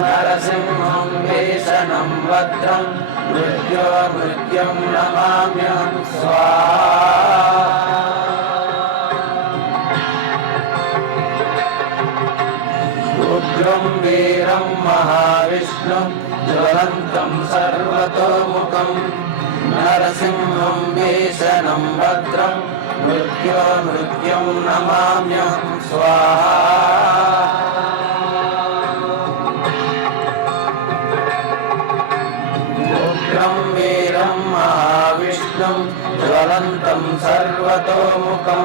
नरसिंहं भीषणं भद्रं मृत्युं नमाम्यहं स्वाहा। उग्रं वीरं महाविष्णुं ज्वलन्तं सर्वतोमुखं नरसिंहं भीषणं भद्रं मृत्युं नमाम्यहं स्वाहा। उग्रं वीरं महाविष्णुं ज्वलन्तं सर्वतोमुखं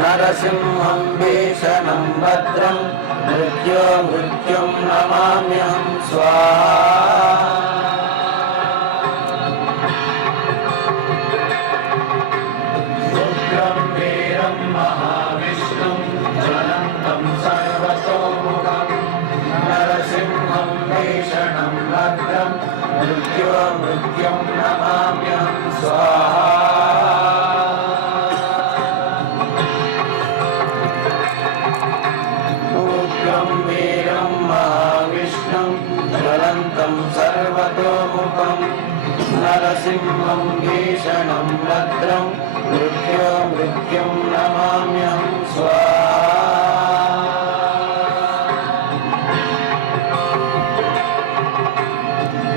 नरसिंहं भीषणं भद्रं मृत्युं नमाम्यहं स्वाहा। उग्रं वीरं महाविष्णुं ज्वलन्तं सर्वतोमुखं नरसिंहं भीषणं भद्रं मृत्युं नमाम्यहं स्वाहा। उग्रं वीरं महाविष्णुं ज्वलन्तं सर्वतोमुखं नरसिंहं भीषणं भद्रं मृत्युं नमाम्यहं स्वाहा।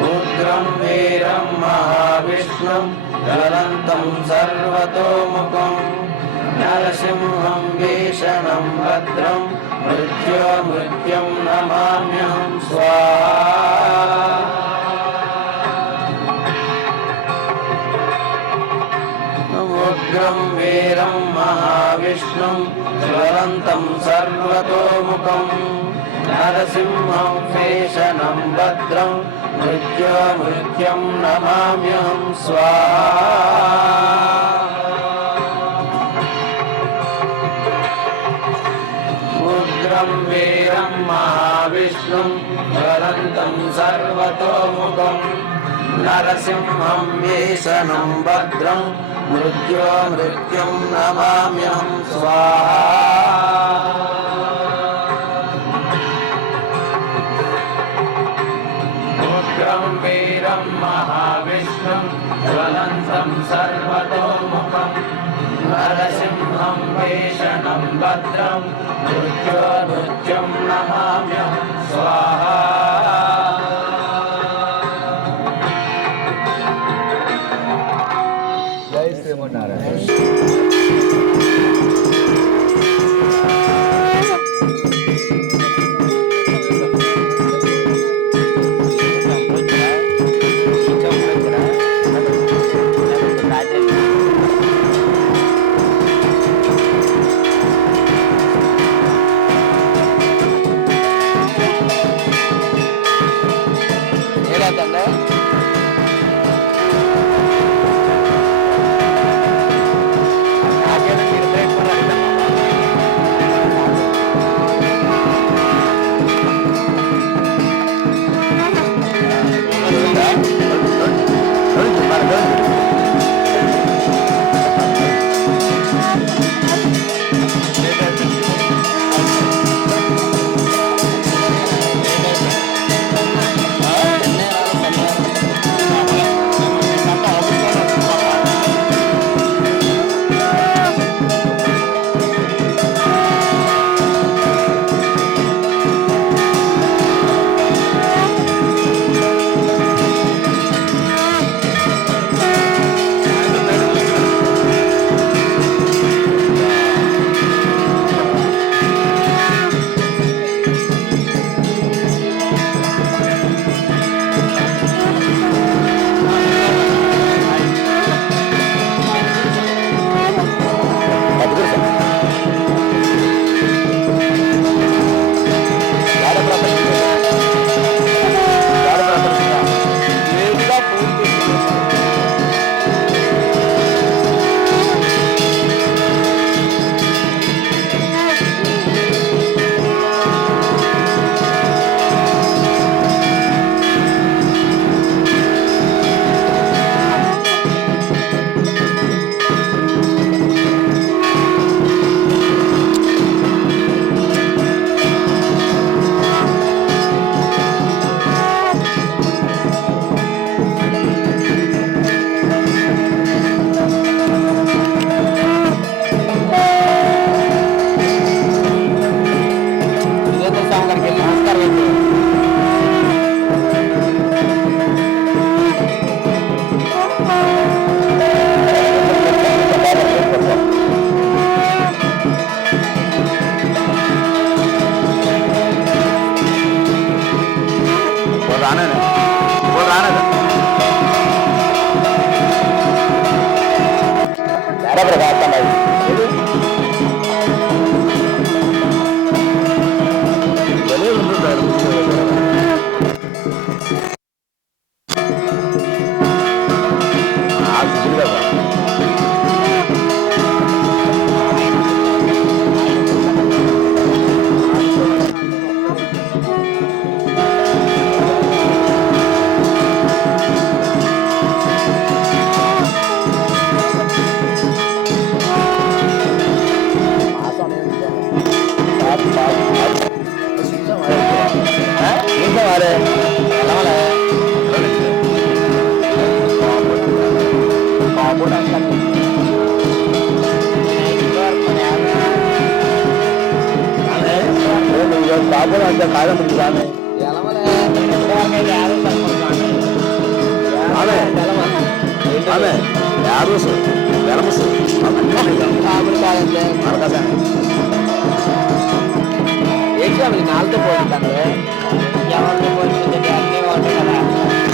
उग्रं वीरं महाविष्णुं ज्वलन्तं सर्वतोमुखं नरसिंहं भीषणं भद्रं मृत्युं नमाम्यहं स्वाहा। ఉగ్రం వీరం మహావిష్ణుం జ్వలంతం సర్వతోముఖం నరసింహం శేషనం భద్రం మృత్యుం నమామ్యహం స్వాహా. ఉగ్రం వీరం మహావిష్ణుం జ్వలంతం సర్వతోముఖం నరసింహం భీషణం భద్రం మృత్యుం నమామ్యహం స్వాహా. ఉగ్రం వీరం మహావిష్ణుం జ్వలంతం సర్వతోముఖం నరసింహం భీషణం భద్రం మృత్యుం నమామ్యహం స్వాహా. జై శ్రీమన్నారాయణ.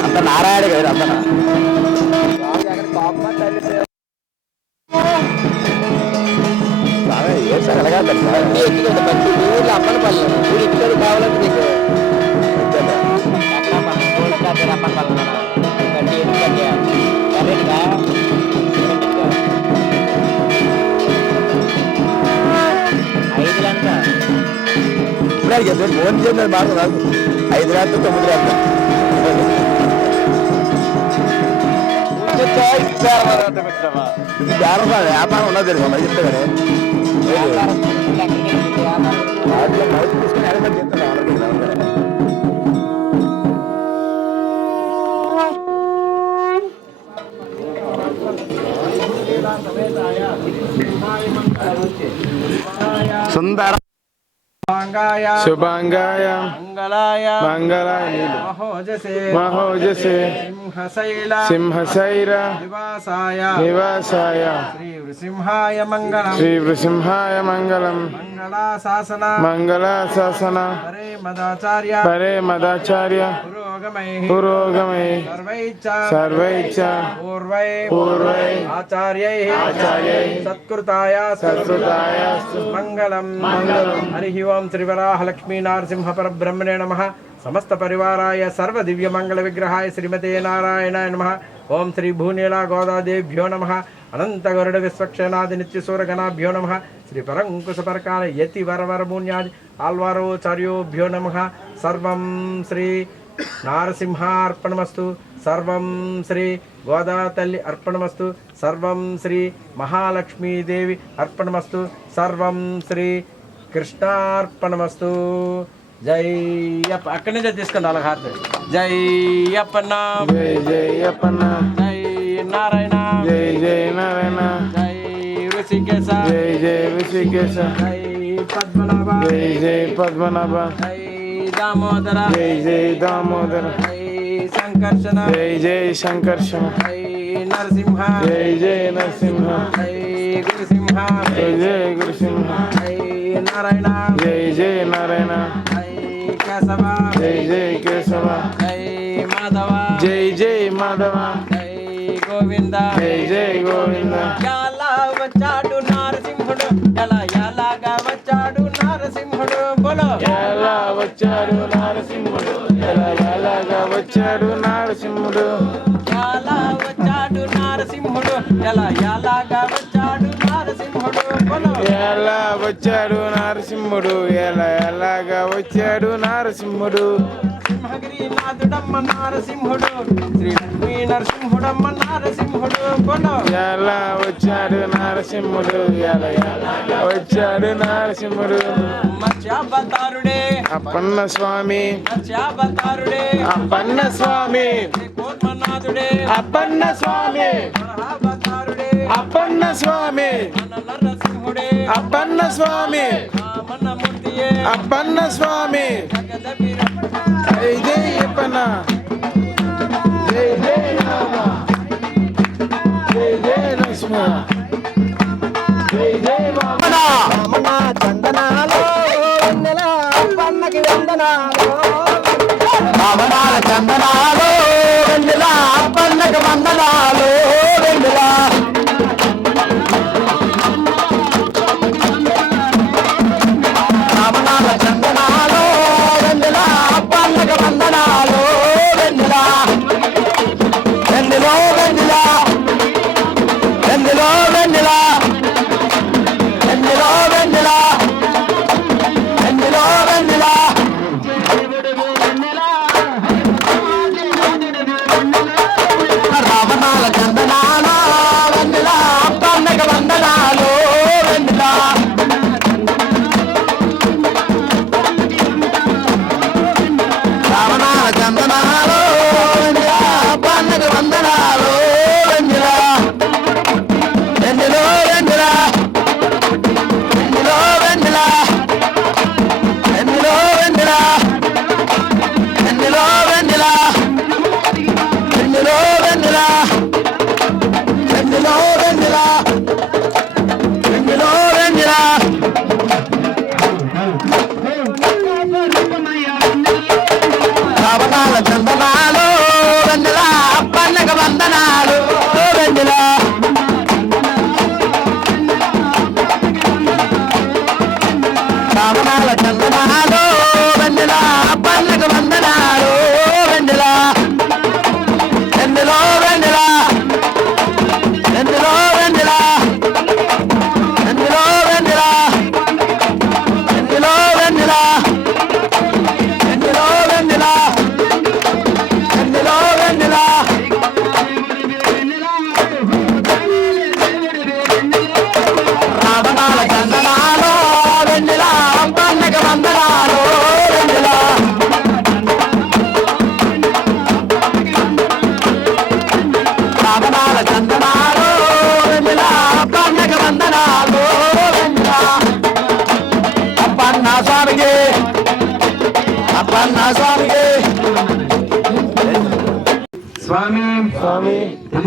అంత నారాయణ కదా అంత బండి ఎక్కిందండి బండి మీ ఊర్లో అమ్మనపల్లి ఊరు ఇక్కడ కావాలంటే నీకు బండి ఎందుకంటే కరెక్ట్గా ఇప్పుడు ఫోన్ చేయండి మాట రాదు 5 రాత్రి 9 రాత్రి వ్యాపారం ఉన్నది తెలుసు చెప్తే కదా సుందర శుభాంగాయ మంగళాయ మంగళాయ మహోజసే మహోజసే సింహశైల సింహశైర నివాసాయ నివాసాయ శ్రీ నృసింహాయ మంగళం శ్రీ నృసింహాయ మంగళం మంగళాశాసన మంగళాశాసన హరే మదాచార్య పరే మదాచార్య పురోగమై పురోగమై సర్వైచ్చ పూర్వై ఆచార్యై సత్కృతాయ సత్కృతాయాస్తు మంగళం మంగళం. హరి ఓం శ్రీ వరాహలక్ష్మీ నరసింహ పరబ్రహ్మణే నమః సమస్త పరివారాయ సర్వ దివ్య మంగళ విగ్రహాయ శ్రీమతే నారాయణాయ నమః ఓం శ్రీ భూనీలా గోదాదేభ్యో నమః అనంత గరుడ విశ్వక్షేణాది నిత్య సూరగణాభ్యో నమః శ్రీ పరంకుశ పరకాల యతి వరవరమూన్యాది ఆల్వారోచార్యోభ్యో నమః సర్వం శ్రీ నారసింహార్పణమస్తు సర్వం శ్రీ గోదా తల్లి అర్పణమస్తు సర్వం శ్రీ మహాలక్ష్మీదేవి అర్పణమస్తు సర్వం శ్రీ కృష్ణార్పణమస్తు జై అప్ప అక్కడి నుంచే తీసుకుని అలాగ హారతి జై అప్పన్న జై జై అప్పన్న జై నారాయణ జై జై నారాయణ జై ఋషికేశ జై జై ఋషికేశ జై పద్మనాభ జై జై పద్మనాభ జై దామోదర జై జై దామోదర జై సంకర్షణ జై జై సంకర్షణ జై నరసింహ జై జై నరసింహ జై గురుసింహ జై జై గురుసింహ జై నారాయణ జై జై నారాయణ జై కేశవ జై జై కేశవ జై మాధవ జై జై మాధవ జై గోవింద జై జై గోవింద ఎలా వచ్చాడు నారసింహుడు ఎలాగా వచ్చాడు నారసింహుడు బోలో ఎలా వచ్చాడు నారసింహుడు ఎలాగా వచ్చాడు నారసింహుడు ఎలా వచ్చాడు నారసింహుడు ఎలాగా వచ్చాడు నారసింహుడు బోలో ఎలా వచ్చాడు నారసింహుడు ఎలాగా వచ్చాడు నారసింహుడు సింహగిరినాథుడమ్మ నారసింహుడు శ్రీ లక్ష్మీ నరసింహుడమ్మ నారసింహుడు బోలో ఎలా వచ్చాడు నారసింహుడు ఎలాగా వచ్చాడు నారసింహుడు మత్స్యావతారుడే అప్పన్న స్వామి మత్స్యావతారుడే అప్పన్న స్వామి శ్రీ కూర్మనాథుడే అప్పన్న స్వామి వరహావతారుడే అప్పన్న స్వామి మన నరసింహుడే అప్పన్న స్వామి మన మూర్తియే అప్పన్న స్వామి జగదబిర జై జై అప్పన్న జై జై రామ జై జై లక్ష్మణ జై జై వామన చందనాలో పన్నకి వందనాలు పవనాల చందనాలు వెన్నెల అప్పన్నకు వందనాలు వెన్నెల పవనాల చందనాలు వెన్నెల అప్పన్నకు వందనాలు వెన్నెల వెన్నెలో వెన్నెల వెన్నెలో వెన్నెల వెన్నెలో వెన్నెల వెన్నెలో వెన్నెల రామ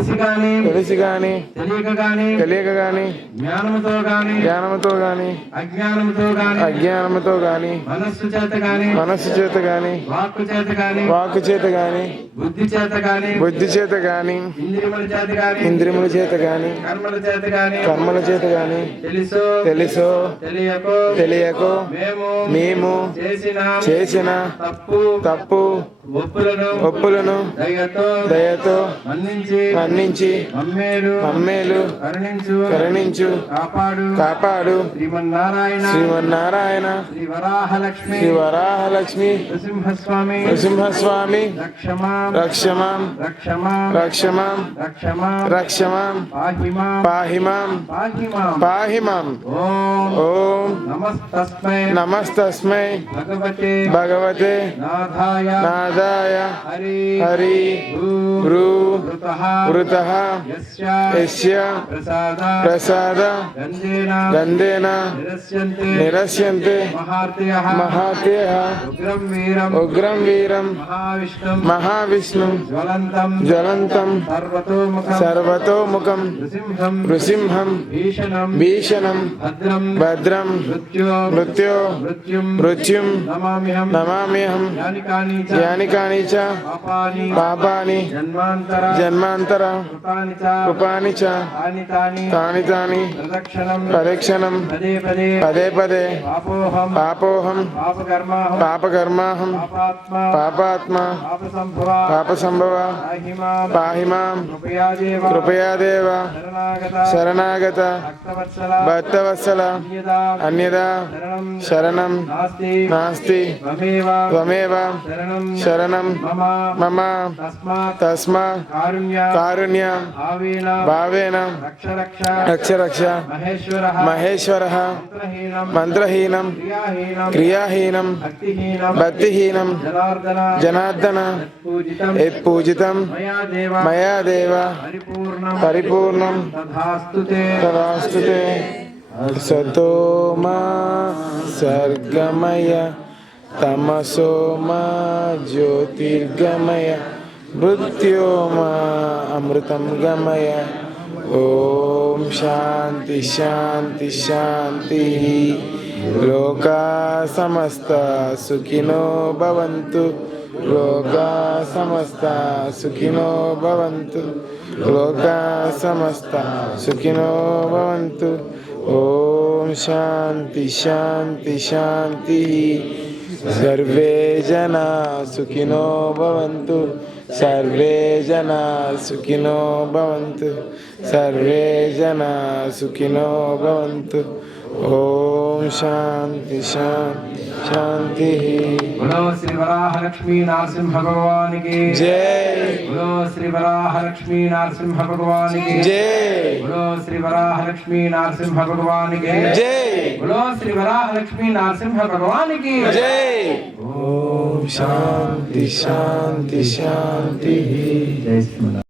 తెలిసి గాని తెలియక గాని జ్ఞానముతో గాని అజ్ఞానముతో గాని మనస్సు చేత గాని వాక్కు చేత గాని బుద్ధి చేత గాని ఇంద్రియముల చేత గాని కర్మల చేత గాని తెలుసో తెలియకో మేము చేసిన తప్పు ఒప్పులను దయతో మన్నించి మమ్మేలు కరుణించు కాపాడు శ్రీమన్నారాయణ శ్రీ వరాహలక్ష్మి నృసింహస్వామి రక్షమాం పాహిమాం ఓం నమస్తస్మై భగవతే నాదాయ హరి భృ వృతః యస్య ప్రసాద గంధేన నిరస్యంతే మహాత్యః ఉగ్రం వీరం మహావిష్ణుం జ్వలంతం సర్వతోముఖం నృసింహం భీషణం భద్రం మృత్యుం నమామ్యహం యాని కాని చ పాపాని జన్మాంతర కృపాని చ తాని ప్రదక్షిణం పదే పాపోహం పాపకర్మాహం పాపాత్మ పాపసంభవ పాహిమాం కృపయాదేవ శరణాగత భక్తవత్సల అన్యదా శరణం నాస్తి త్వమేవ శరణం మమ తస్మాత్ కారుణ్య భావేన రక్ష మహేశ్వరః మంత్రహీనం క్రియాహీనం భక్తిహీనం జనార్దన యత్పూజితం మయా దేవ పరిపూర్ణం తదాస్తుతే సతో మా సర్గమయ తమసో మా జ్యోతిర్గమయ మృత్యోర్మా అమృతం గమయ ఓం శాంతి శాంతి శాంతి లోకా సమస్త సుఖినో భవంతు లోకా సమస్త సుఖినో భవంతు లోకా సమస్త సుఖినో భవంతు ఓం శాంతి శాంతి శాంతి సర్వే జనా సుఖినో భవంతు సర్వే జనా సుఖినో భవంతు సర్వే జనా సుఖినో భవంతు ఓం శాంతి శాంతి శాంతి बोलो श्री वराहलक्ष्मी नरसिंह भगवान की जय बोलो श्री वराहलक्ष्मी नरसिंह भगवान की जय बोलो श्री वराहलक्ष्मी नरसिंह भगवान की जय बोलो श्री वराहलक्ष्मी नरसिंह भगवान की जय ओम शांति शांति शांति। जय श्री